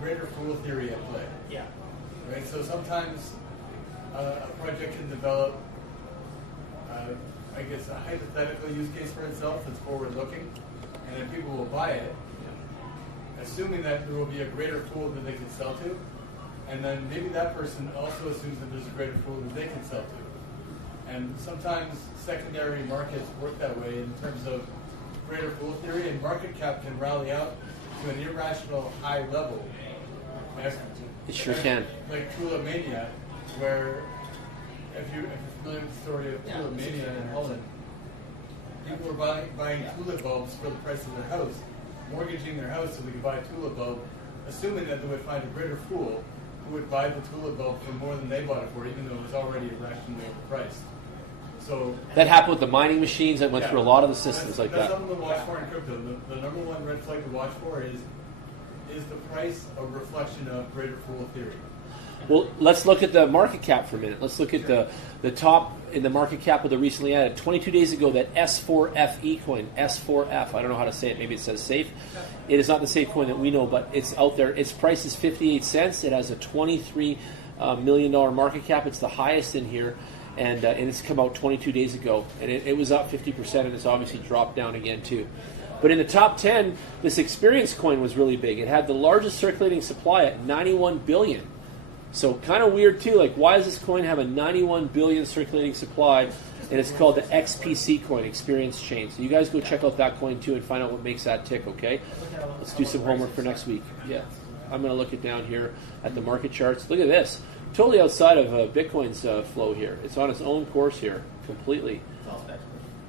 greater fool theory at play. Yeah. Right? So sometimes a project can develop, I guess, a hypothetical use case for itself that's forward-looking, and then people will buy it, assuming that there will be a greater pool that they can sell to. and then maybe that person also assumes that there's a greater pool that they can sell to. And sometimes secondary markets work that way in terms of greater pool theory, and market cap can rally out to an irrational high level. It sure can. Like Tulip Mania, where if you're familiar with the story of Tulip Mania in Holland, people were buying tulip bulbs for the price of their house, mortgaging their house so they could buy a tulip bulb, assuming that they would find a greater fool who would buy the tulip bulb for more than they bought it for, even though it was already irrationally overpriced. So that happened with the mining machines. That went through a lot of the systems like that's that. something to watch for in crypto. The number one red flag to watch for is the price a reflection of greater fool theory? Well, let's look at the market cap for a minute. Let's look at the top in the market cap of the recently added 22 days ago, that S4FE coin, S4F. I don't know how to say it. Maybe it says safe. It is not the safe coin that we know, but it's out there. Its price is 58 cents. It has a $23 million market cap. It's the highest in here, and it's come out 22 days ago, and it was up 50%, and it's obviously dropped down again too. But in the top 10, this Experience coin was really big. It had the largest circulating supply at 91 billion. So kind of weird too, like why does this coin have a 91 billion circulating supply, and it's called the XPC coin, Experience Chain. So you guys go check out that coin too and find out what makes that tick, okay? Let's do some homework for next week. Yeah, I'm going to look it down here at the market charts. Look at this, totally outside of Bitcoin's flow here. It's on its own course here, completely.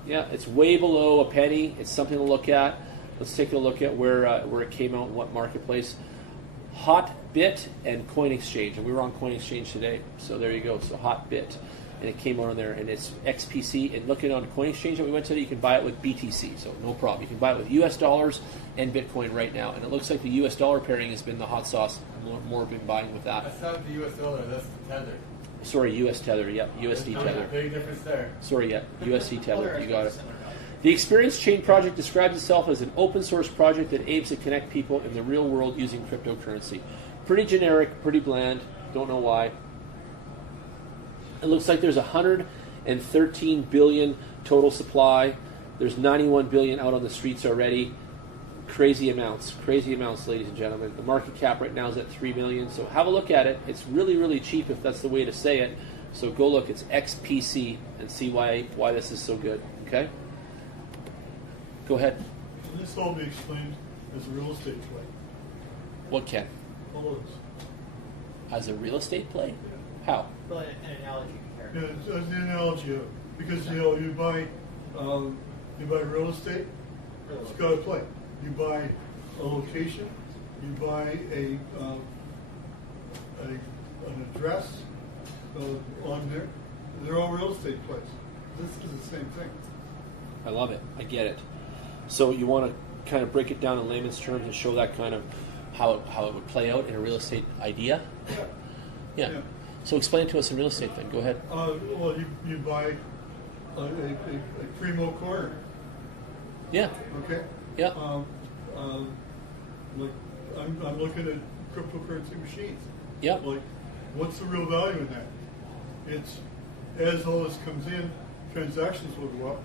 Yeah, it's way below a penny. It's something to look at. Let's take a look at where it came out in what marketplace. Hotbit and Coin Exchange, and we were on Coin Exchange today, so there you go. So Hotbit, and it came out on there, and it's XPC. And looking on Coin Exchange that we went to, you can buy it with BTC, so no problem. You can buy it with US dollars and Bitcoin right now, and it looks like the US dollar pairing has been the hot sauce. More have been buying with that. That's not the US dollar, that's the tether. Sorry, US Tether, yep, USD Tether. Big difference there. Sorry, yeah, USD Tether, you got it. The Experience Chain project describes itself as an open source project that aims to connect people in the real world using cryptocurrency. Pretty generic, pretty bland, don't know why. It looks like there's 113 billion total supply. There's 91 billion out on the streets already. Crazy amounts, ladies and gentlemen. The market cap right now is at 3 million, so have a look at it. It's really, really cheap if that's the way to say it. So go look, it's XPC, and see why this is so good, okay? Go ahead. Can this all be explained as a real estate play? What can? All As a real estate play? How? Well, an analogy yeah, compared. it's the analogy of, because you buy real estate, it's got to play. You buy a location, you buy an address on there. They're all real estate plays. This is the same thing. I love it. I get it. So you want to kind of break it down in layman's terms and show that kind of how it would play out in a real estate idea? Yeah. So explain to us in real estate then. Go ahead. Well, you buy a primo corner. Yeah. Okay. Yeah. Like I'm looking at cryptocurrency machines. Yeah. Like, what's the real value in that? It's as all this comes in, transactions will go up,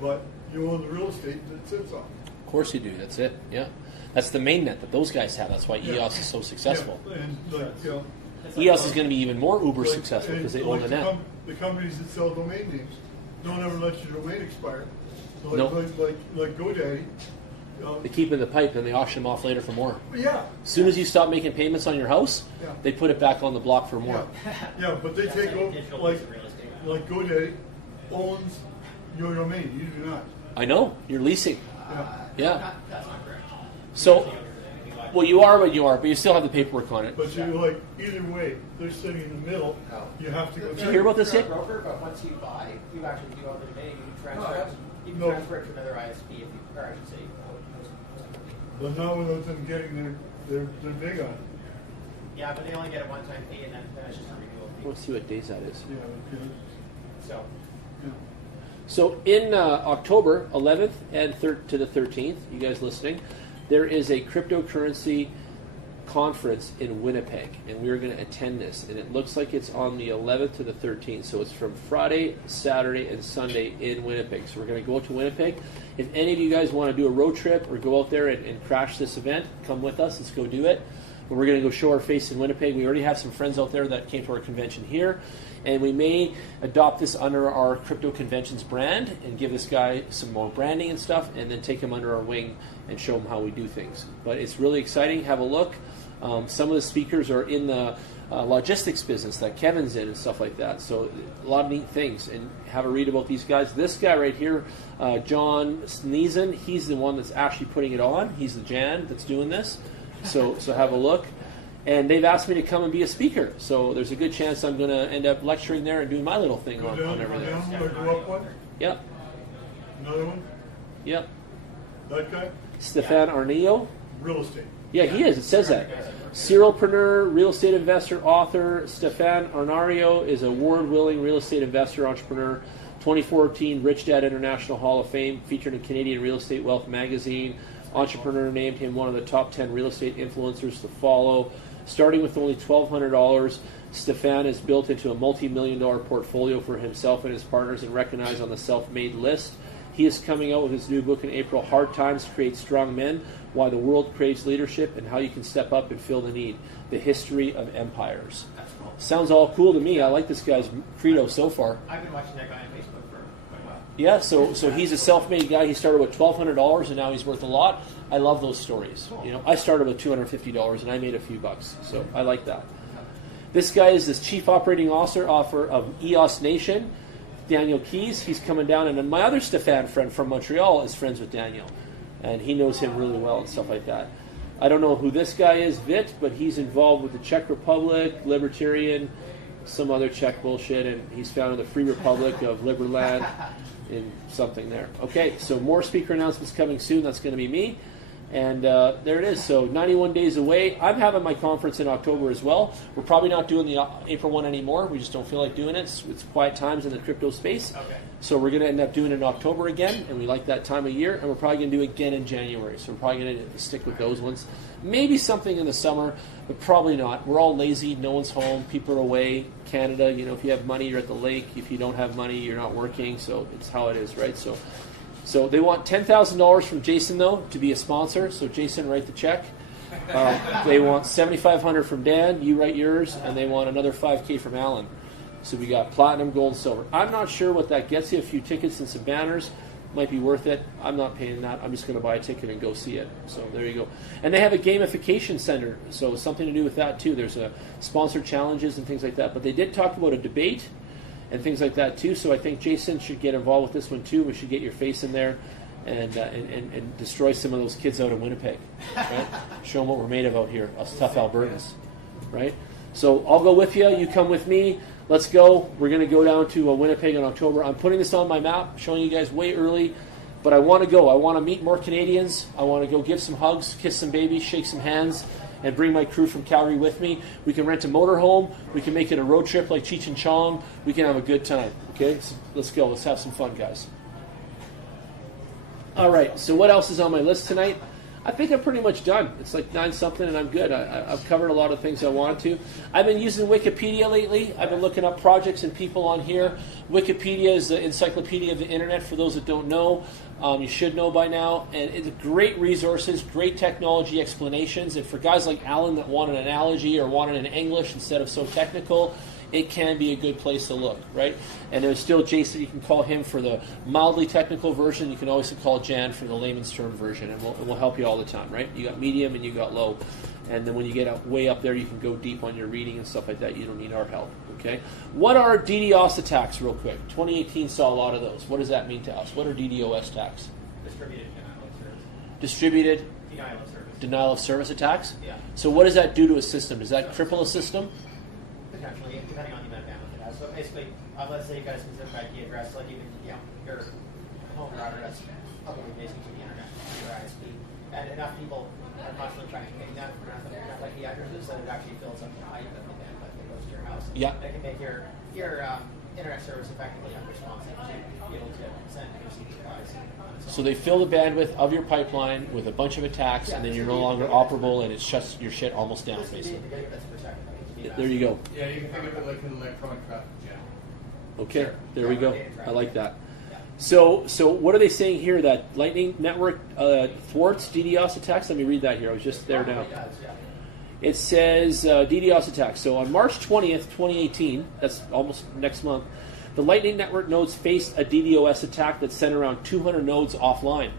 but you own the real estate that sits on. Of course you do. That's it. Yeah. That's the main net that those guys have. That's why EOS is so successful. Yeah. And like, EOS is going to be even more uber successful because they own the net. The companies that sell domain names don't ever let your domain expire. So Nope. like GoDaddy. They keep it in the pipe and they auction them off later for more. Yeah. As soon as you stop making payments on your house, Yeah. they put it back on the block for more. Yeah, but they That's take like a over, digital like piece of real estate. GoDaddy owns your domain. You do not. I know. You're leasing. Yeah. Yeah. That's not correct. So, well, you are what you are, but you still have the paperwork on it. But you either way, they're sitting in the middle. You have to go. Did you hear about this You're yet? a broker, but once you buy, you actually do own the domain. You transfer it. You can No. transfer it to another ISP if you, or I should say, But now without them getting they're big on it. yeah, but they only get a one-time fee, and then it's just a renewal fee. Let's see what days that is. Yeah. Okay. So, Yeah. So in October 11th and to the 13th, you guys listening, there is a cryptocurrency conference in Winnipeg, and we're going to attend this. And it looks like it's on the 11th to the 13th, so it's from Friday, Saturday, and Sunday in Winnipeg. So we're going to go to Winnipeg. If any of you guys want to do a road trip or go out there and crash this event, come with us. Let's go do it. but we're going to go show our face in Winnipeg. We already have some friends out there that came to our convention here, and we may adopt this under our Crypto Conventions brand and give this guy some more branding and stuff, and then take him under our wing and show him how we do things. But it's really exciting. Have a look. Some of the speakers are in the logistics business that Kevin's in and stuff like that. So a lot of neat things. And have a read about these guys. This guy right here, John Sneesen, he's the one that's actually putting it on. He's the Jan that's doing this. So have a look. And they've asked me to come and be a speaker. So there's a good chance I'm going to end up lecturing there and doing my little thing on everything. Go up one. Yep. Another one. Yep. That guy. Stefan Arnillo. Real estate. Yeah, he is. It says that. Serialpreneur, real estate investor, author. Stefan Arnario is award-winning real estate investor, entrepreneur. 2014 Rich Dad International Hall of Fame, featured in Canadian Real Estate Wealth magazine. Entrepreneur named him one of the top 10 real estate influencers to follow. Starting with only $1,200, Stefan has built into a multi-million-dollar portfolio for himself and his partners and recognized on the self-made list. He is coming out with his new book in April, Hard Times Create Strong Men, Why the World Craves Leadership and How You Can Step Up and Fill the Need, The History of Empires. Cool. Sounds all cool to me. I like this guy's credo so far. I've been watching that guy on Facebook for quite a while. Yeah, so he's a self-made guy. He started with $1,200 and now he's worth a lot. I love those stories. Cool. You know, I started with $250 and I made a few bucks. So I like that. This guy is the chief operating officer of EOS Nation, Daniel Keys. He's coming down, and then my other Stefan friend from Montreal is friends with Daniel, and he knows him really well and stuff like that. I don't know who this guy is, Vit, but he's involved with the Czech Republic, Libertarian, some other Czech bullshit, and he's founded the Free Republic of Liberland in something there. Okay, so more speaker announcements coming soon. That's going to be me. And there it is. So 91 days away. I'm having my conference in October as well. We're probably not doing the April one anymore. We just don't feel like doing it. It's quiet times in the crypto space. Okay. So we're going to end up doing it in October again, and we like that time of year. And we're probably going to do it again in January. So we're probably going to stick with those ones. Maybe something in the summer, but probably not. We're all lazy. No one's home. People are away. Canada, you know, if you have money, you're at the lake. If you don't have money, you're not working. So it's how it is, right? So they want $10,000 from Jason, though, to be a sponsor. So Jason, write the check. They want $7,500 from Dan. You write yours. And they want another $5,000 from Alan. So we got platinum, gold, silver. I'm not sure what that gets you. A few tickets and some banners. Might be worth it. I'm not paying that. I'm just going to buy a ticket and go see it. So there you go. And they have a gamification center. So something to do with that, too. There's sponsored challenges and things like that. But they did talk about a debate and things like that too. So I think Jason should get involved with this one too. We should get your face in there and destroy some of those kids out in Winnipeg, right? Show them what we're made of out here, us tough Albertans, right? So I'll go with you. You come with me. Let's go. We're going to go down to Winnipeg in October. I'm putting this on my map, showing you guys way early, but I want to go. I want to meet more Canadians. I want to go give some hugs, kiss some babies, shake some hands, and bring my crew from Calgary with me. We can rent a motorhome. We can make it a road trip like Cheech and Chong. We can have a good time. Okay, so let's go. Let's have some fun, guys. All right, so what else is on my list tonight? I think I'm pretty much done. It's like 9-something and I'm good. I've covered a lot of things I wanted to. I've been using Wikipedia lately. I've been looking up projects and people on here. Wikipedia is the encyclopedia of the internet for those that don't know. You should know by now. And it's great resources, great technology explanations. And for guys like Alan that want an analogy or want it in English instead of so technical, it can be a good place to look, right? And there's still Jason. You can call him for the mildly technical version. You can always call Jan for the layman's term version, and we'll help you all the time, right? You got medium and you got low. And then when you get way up there, you can go deep on your reading and stuff like that. You don't need our help, okay? What are DDoS attacks, real quick? 2018 saw a lot of those. What does that mean to us? What are DDoS attacks? Distributed denial of service. Distributed Denial of service. denial of service attacks? Yeah. So what does that do to a system? Does that cripple a system? Potentially, depending on the amount of bandwidth it has. So basically, let's say you've got a specific IP address, like even your home router that's probably basic to the internet, your ISP, and enough people are constantly trying to ping that for enough IP addresses that it actually fills up the height of the bandwidth that goes to your house. Yeah. That can make your internet service effectively unresponsive to be able to send and receive replies. So they fill the bandwidth of your pipeline with a bunch of attacks, and then you're no longer operable, and it shuts your shit almost down, basically. There you go. Yeah, you can think of it like an electronic traffic jam. Okay, there we go. I like that. So what are they saying here? That Lightning Network thwarts DDoS attacks? Let me read that here. I was just there now. It says DDoS attack. So on March 20th, 2018, that's almost next month, the Lightning Network nodes faced a DDoS attack that sent around 200 nodes offline.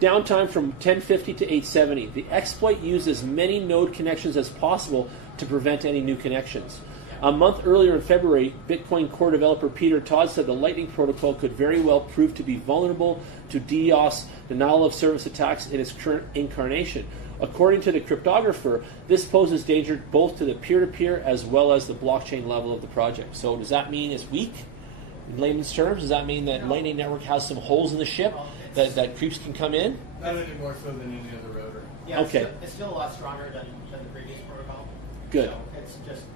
Downtime from 1050 to 870. The exploit used as many node connections as possible to prevent any new connections. A month earlier in February, Bitcoin core developer Peter Todd said the Lightning protocol could very well prove to be vulnerable to DDoS, denial of service attacks in its current incarnation. According to the cryptographer, this poses danger both to the peer-to-peer as well as the blockchain level of the project. So does that mean it's weak? In layman's terms, does that mean that Lightning Network has some holes in the ship that creeps can come in? Not any more so than any other router. Yeah, Okay. It's still a lot stronger than the previous protocol. Good. So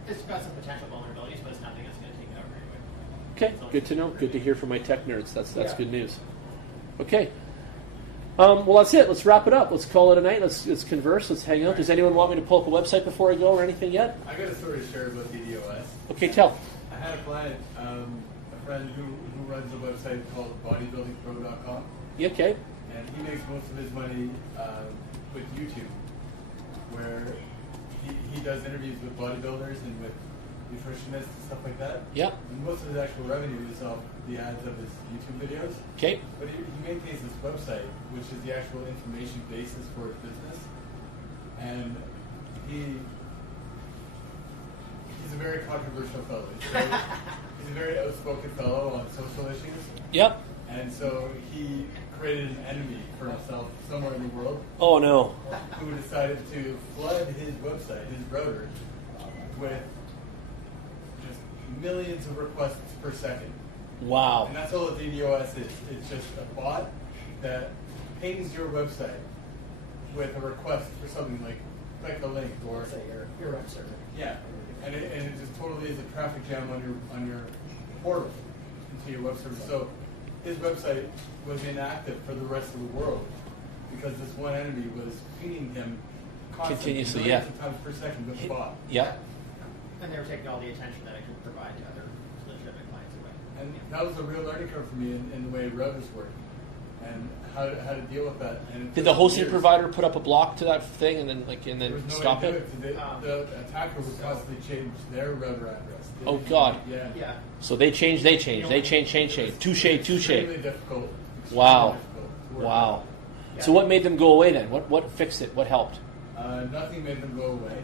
it's got some potential vulnerabilities, but it's nothing that's going to take it over anyway. Okay, good to know. Good to hear from my tech nerds. That's Yeah. good news. Okay. Well, that's it. Let's wrap it up. Let's call it a night. Let's converse. Let's hang out. Does anyone want me to pull up a website before I go or anything yet? I got a story to share about DDoS. Okay, tell. I had a client, a friend who runs a website called bodybuildingpro.com, You okay? and he makes most of his money with YouTube, where he does interviews with bodybuilders and with nutritionists and stuff like that. Yeah. And most of his actual revenue is off the ads of his YouTube videos. Okay. But he maintains this website, which is the actual information basis for his business. And he's a very controversial fellow. He's a very outspoken fellow on social issues. Yep. And so he created an enemy for himself somewhere in the world Oh no. who decided to flood his website, his router, with just millions of requests per second. Wow. And that's all a DDoS is. It's just a bot that pings your website with a request for something like click a link or Say your web server. yeah, and it just totally is a traffic jam on your portal into your web server. So his website was inactive for the rest of the world because this one enemy was pinging him constantly, Continuously, millions yeah. of times per second with the bot. Yep. And they were taking all the attention that it could provide to other legitimate clients away. And that was a real learning curve for me in the way routers work and how to deal with that. And it Did took the hosting years. provider put up a block to that thing and then There was no stop way to it? do it. The attacker would constantly change their router address. Oh, God. Yeah. Yeah. So they change. Touche. Extremely difficult. Wow. Difficult to work Wow. Yeah. So what made them go away then? What fixed it? What helped? Nothing made them go away.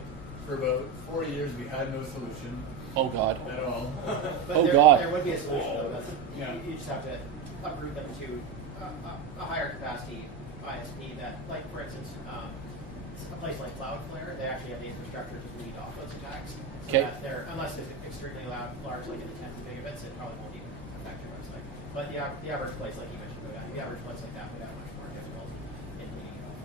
For about 4 years, we had no solution Oh God. at all. But Oh, there, God. there would be a solution though. That's, Yeah. you just have to uproot them to a higher capacity ISP that, like for instance, a place like Cloudflare, they actually have the infrastructure to lead off those attacks. So Okay. that they're, unless it's extremely large, like in the tens of gigabits, it probably won't even affect your website. But the average place, like you mentioned, the average place like that would have much more difficulty in leading it off.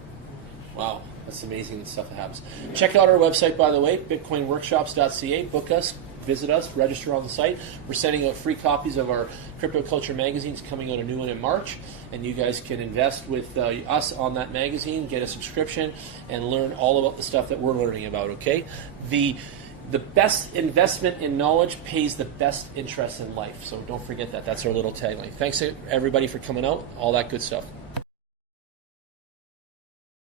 Wow, that's amazing stuff that happens. Check out our website, by the way, bitcoinworkshops.ca. Book us, visit us, register on the site. We're sending out free copies of our Crypto Culture magazines, coming out a new one in March, and you guys can invest with us on that magazine, get a subscription, and learn all about the stuff that we're learning about, okay? The best investment in knowledge pays the best interest in life, so don't forget that. That's our little tagline. Thanks, everybody, for coming out, all that good stuff.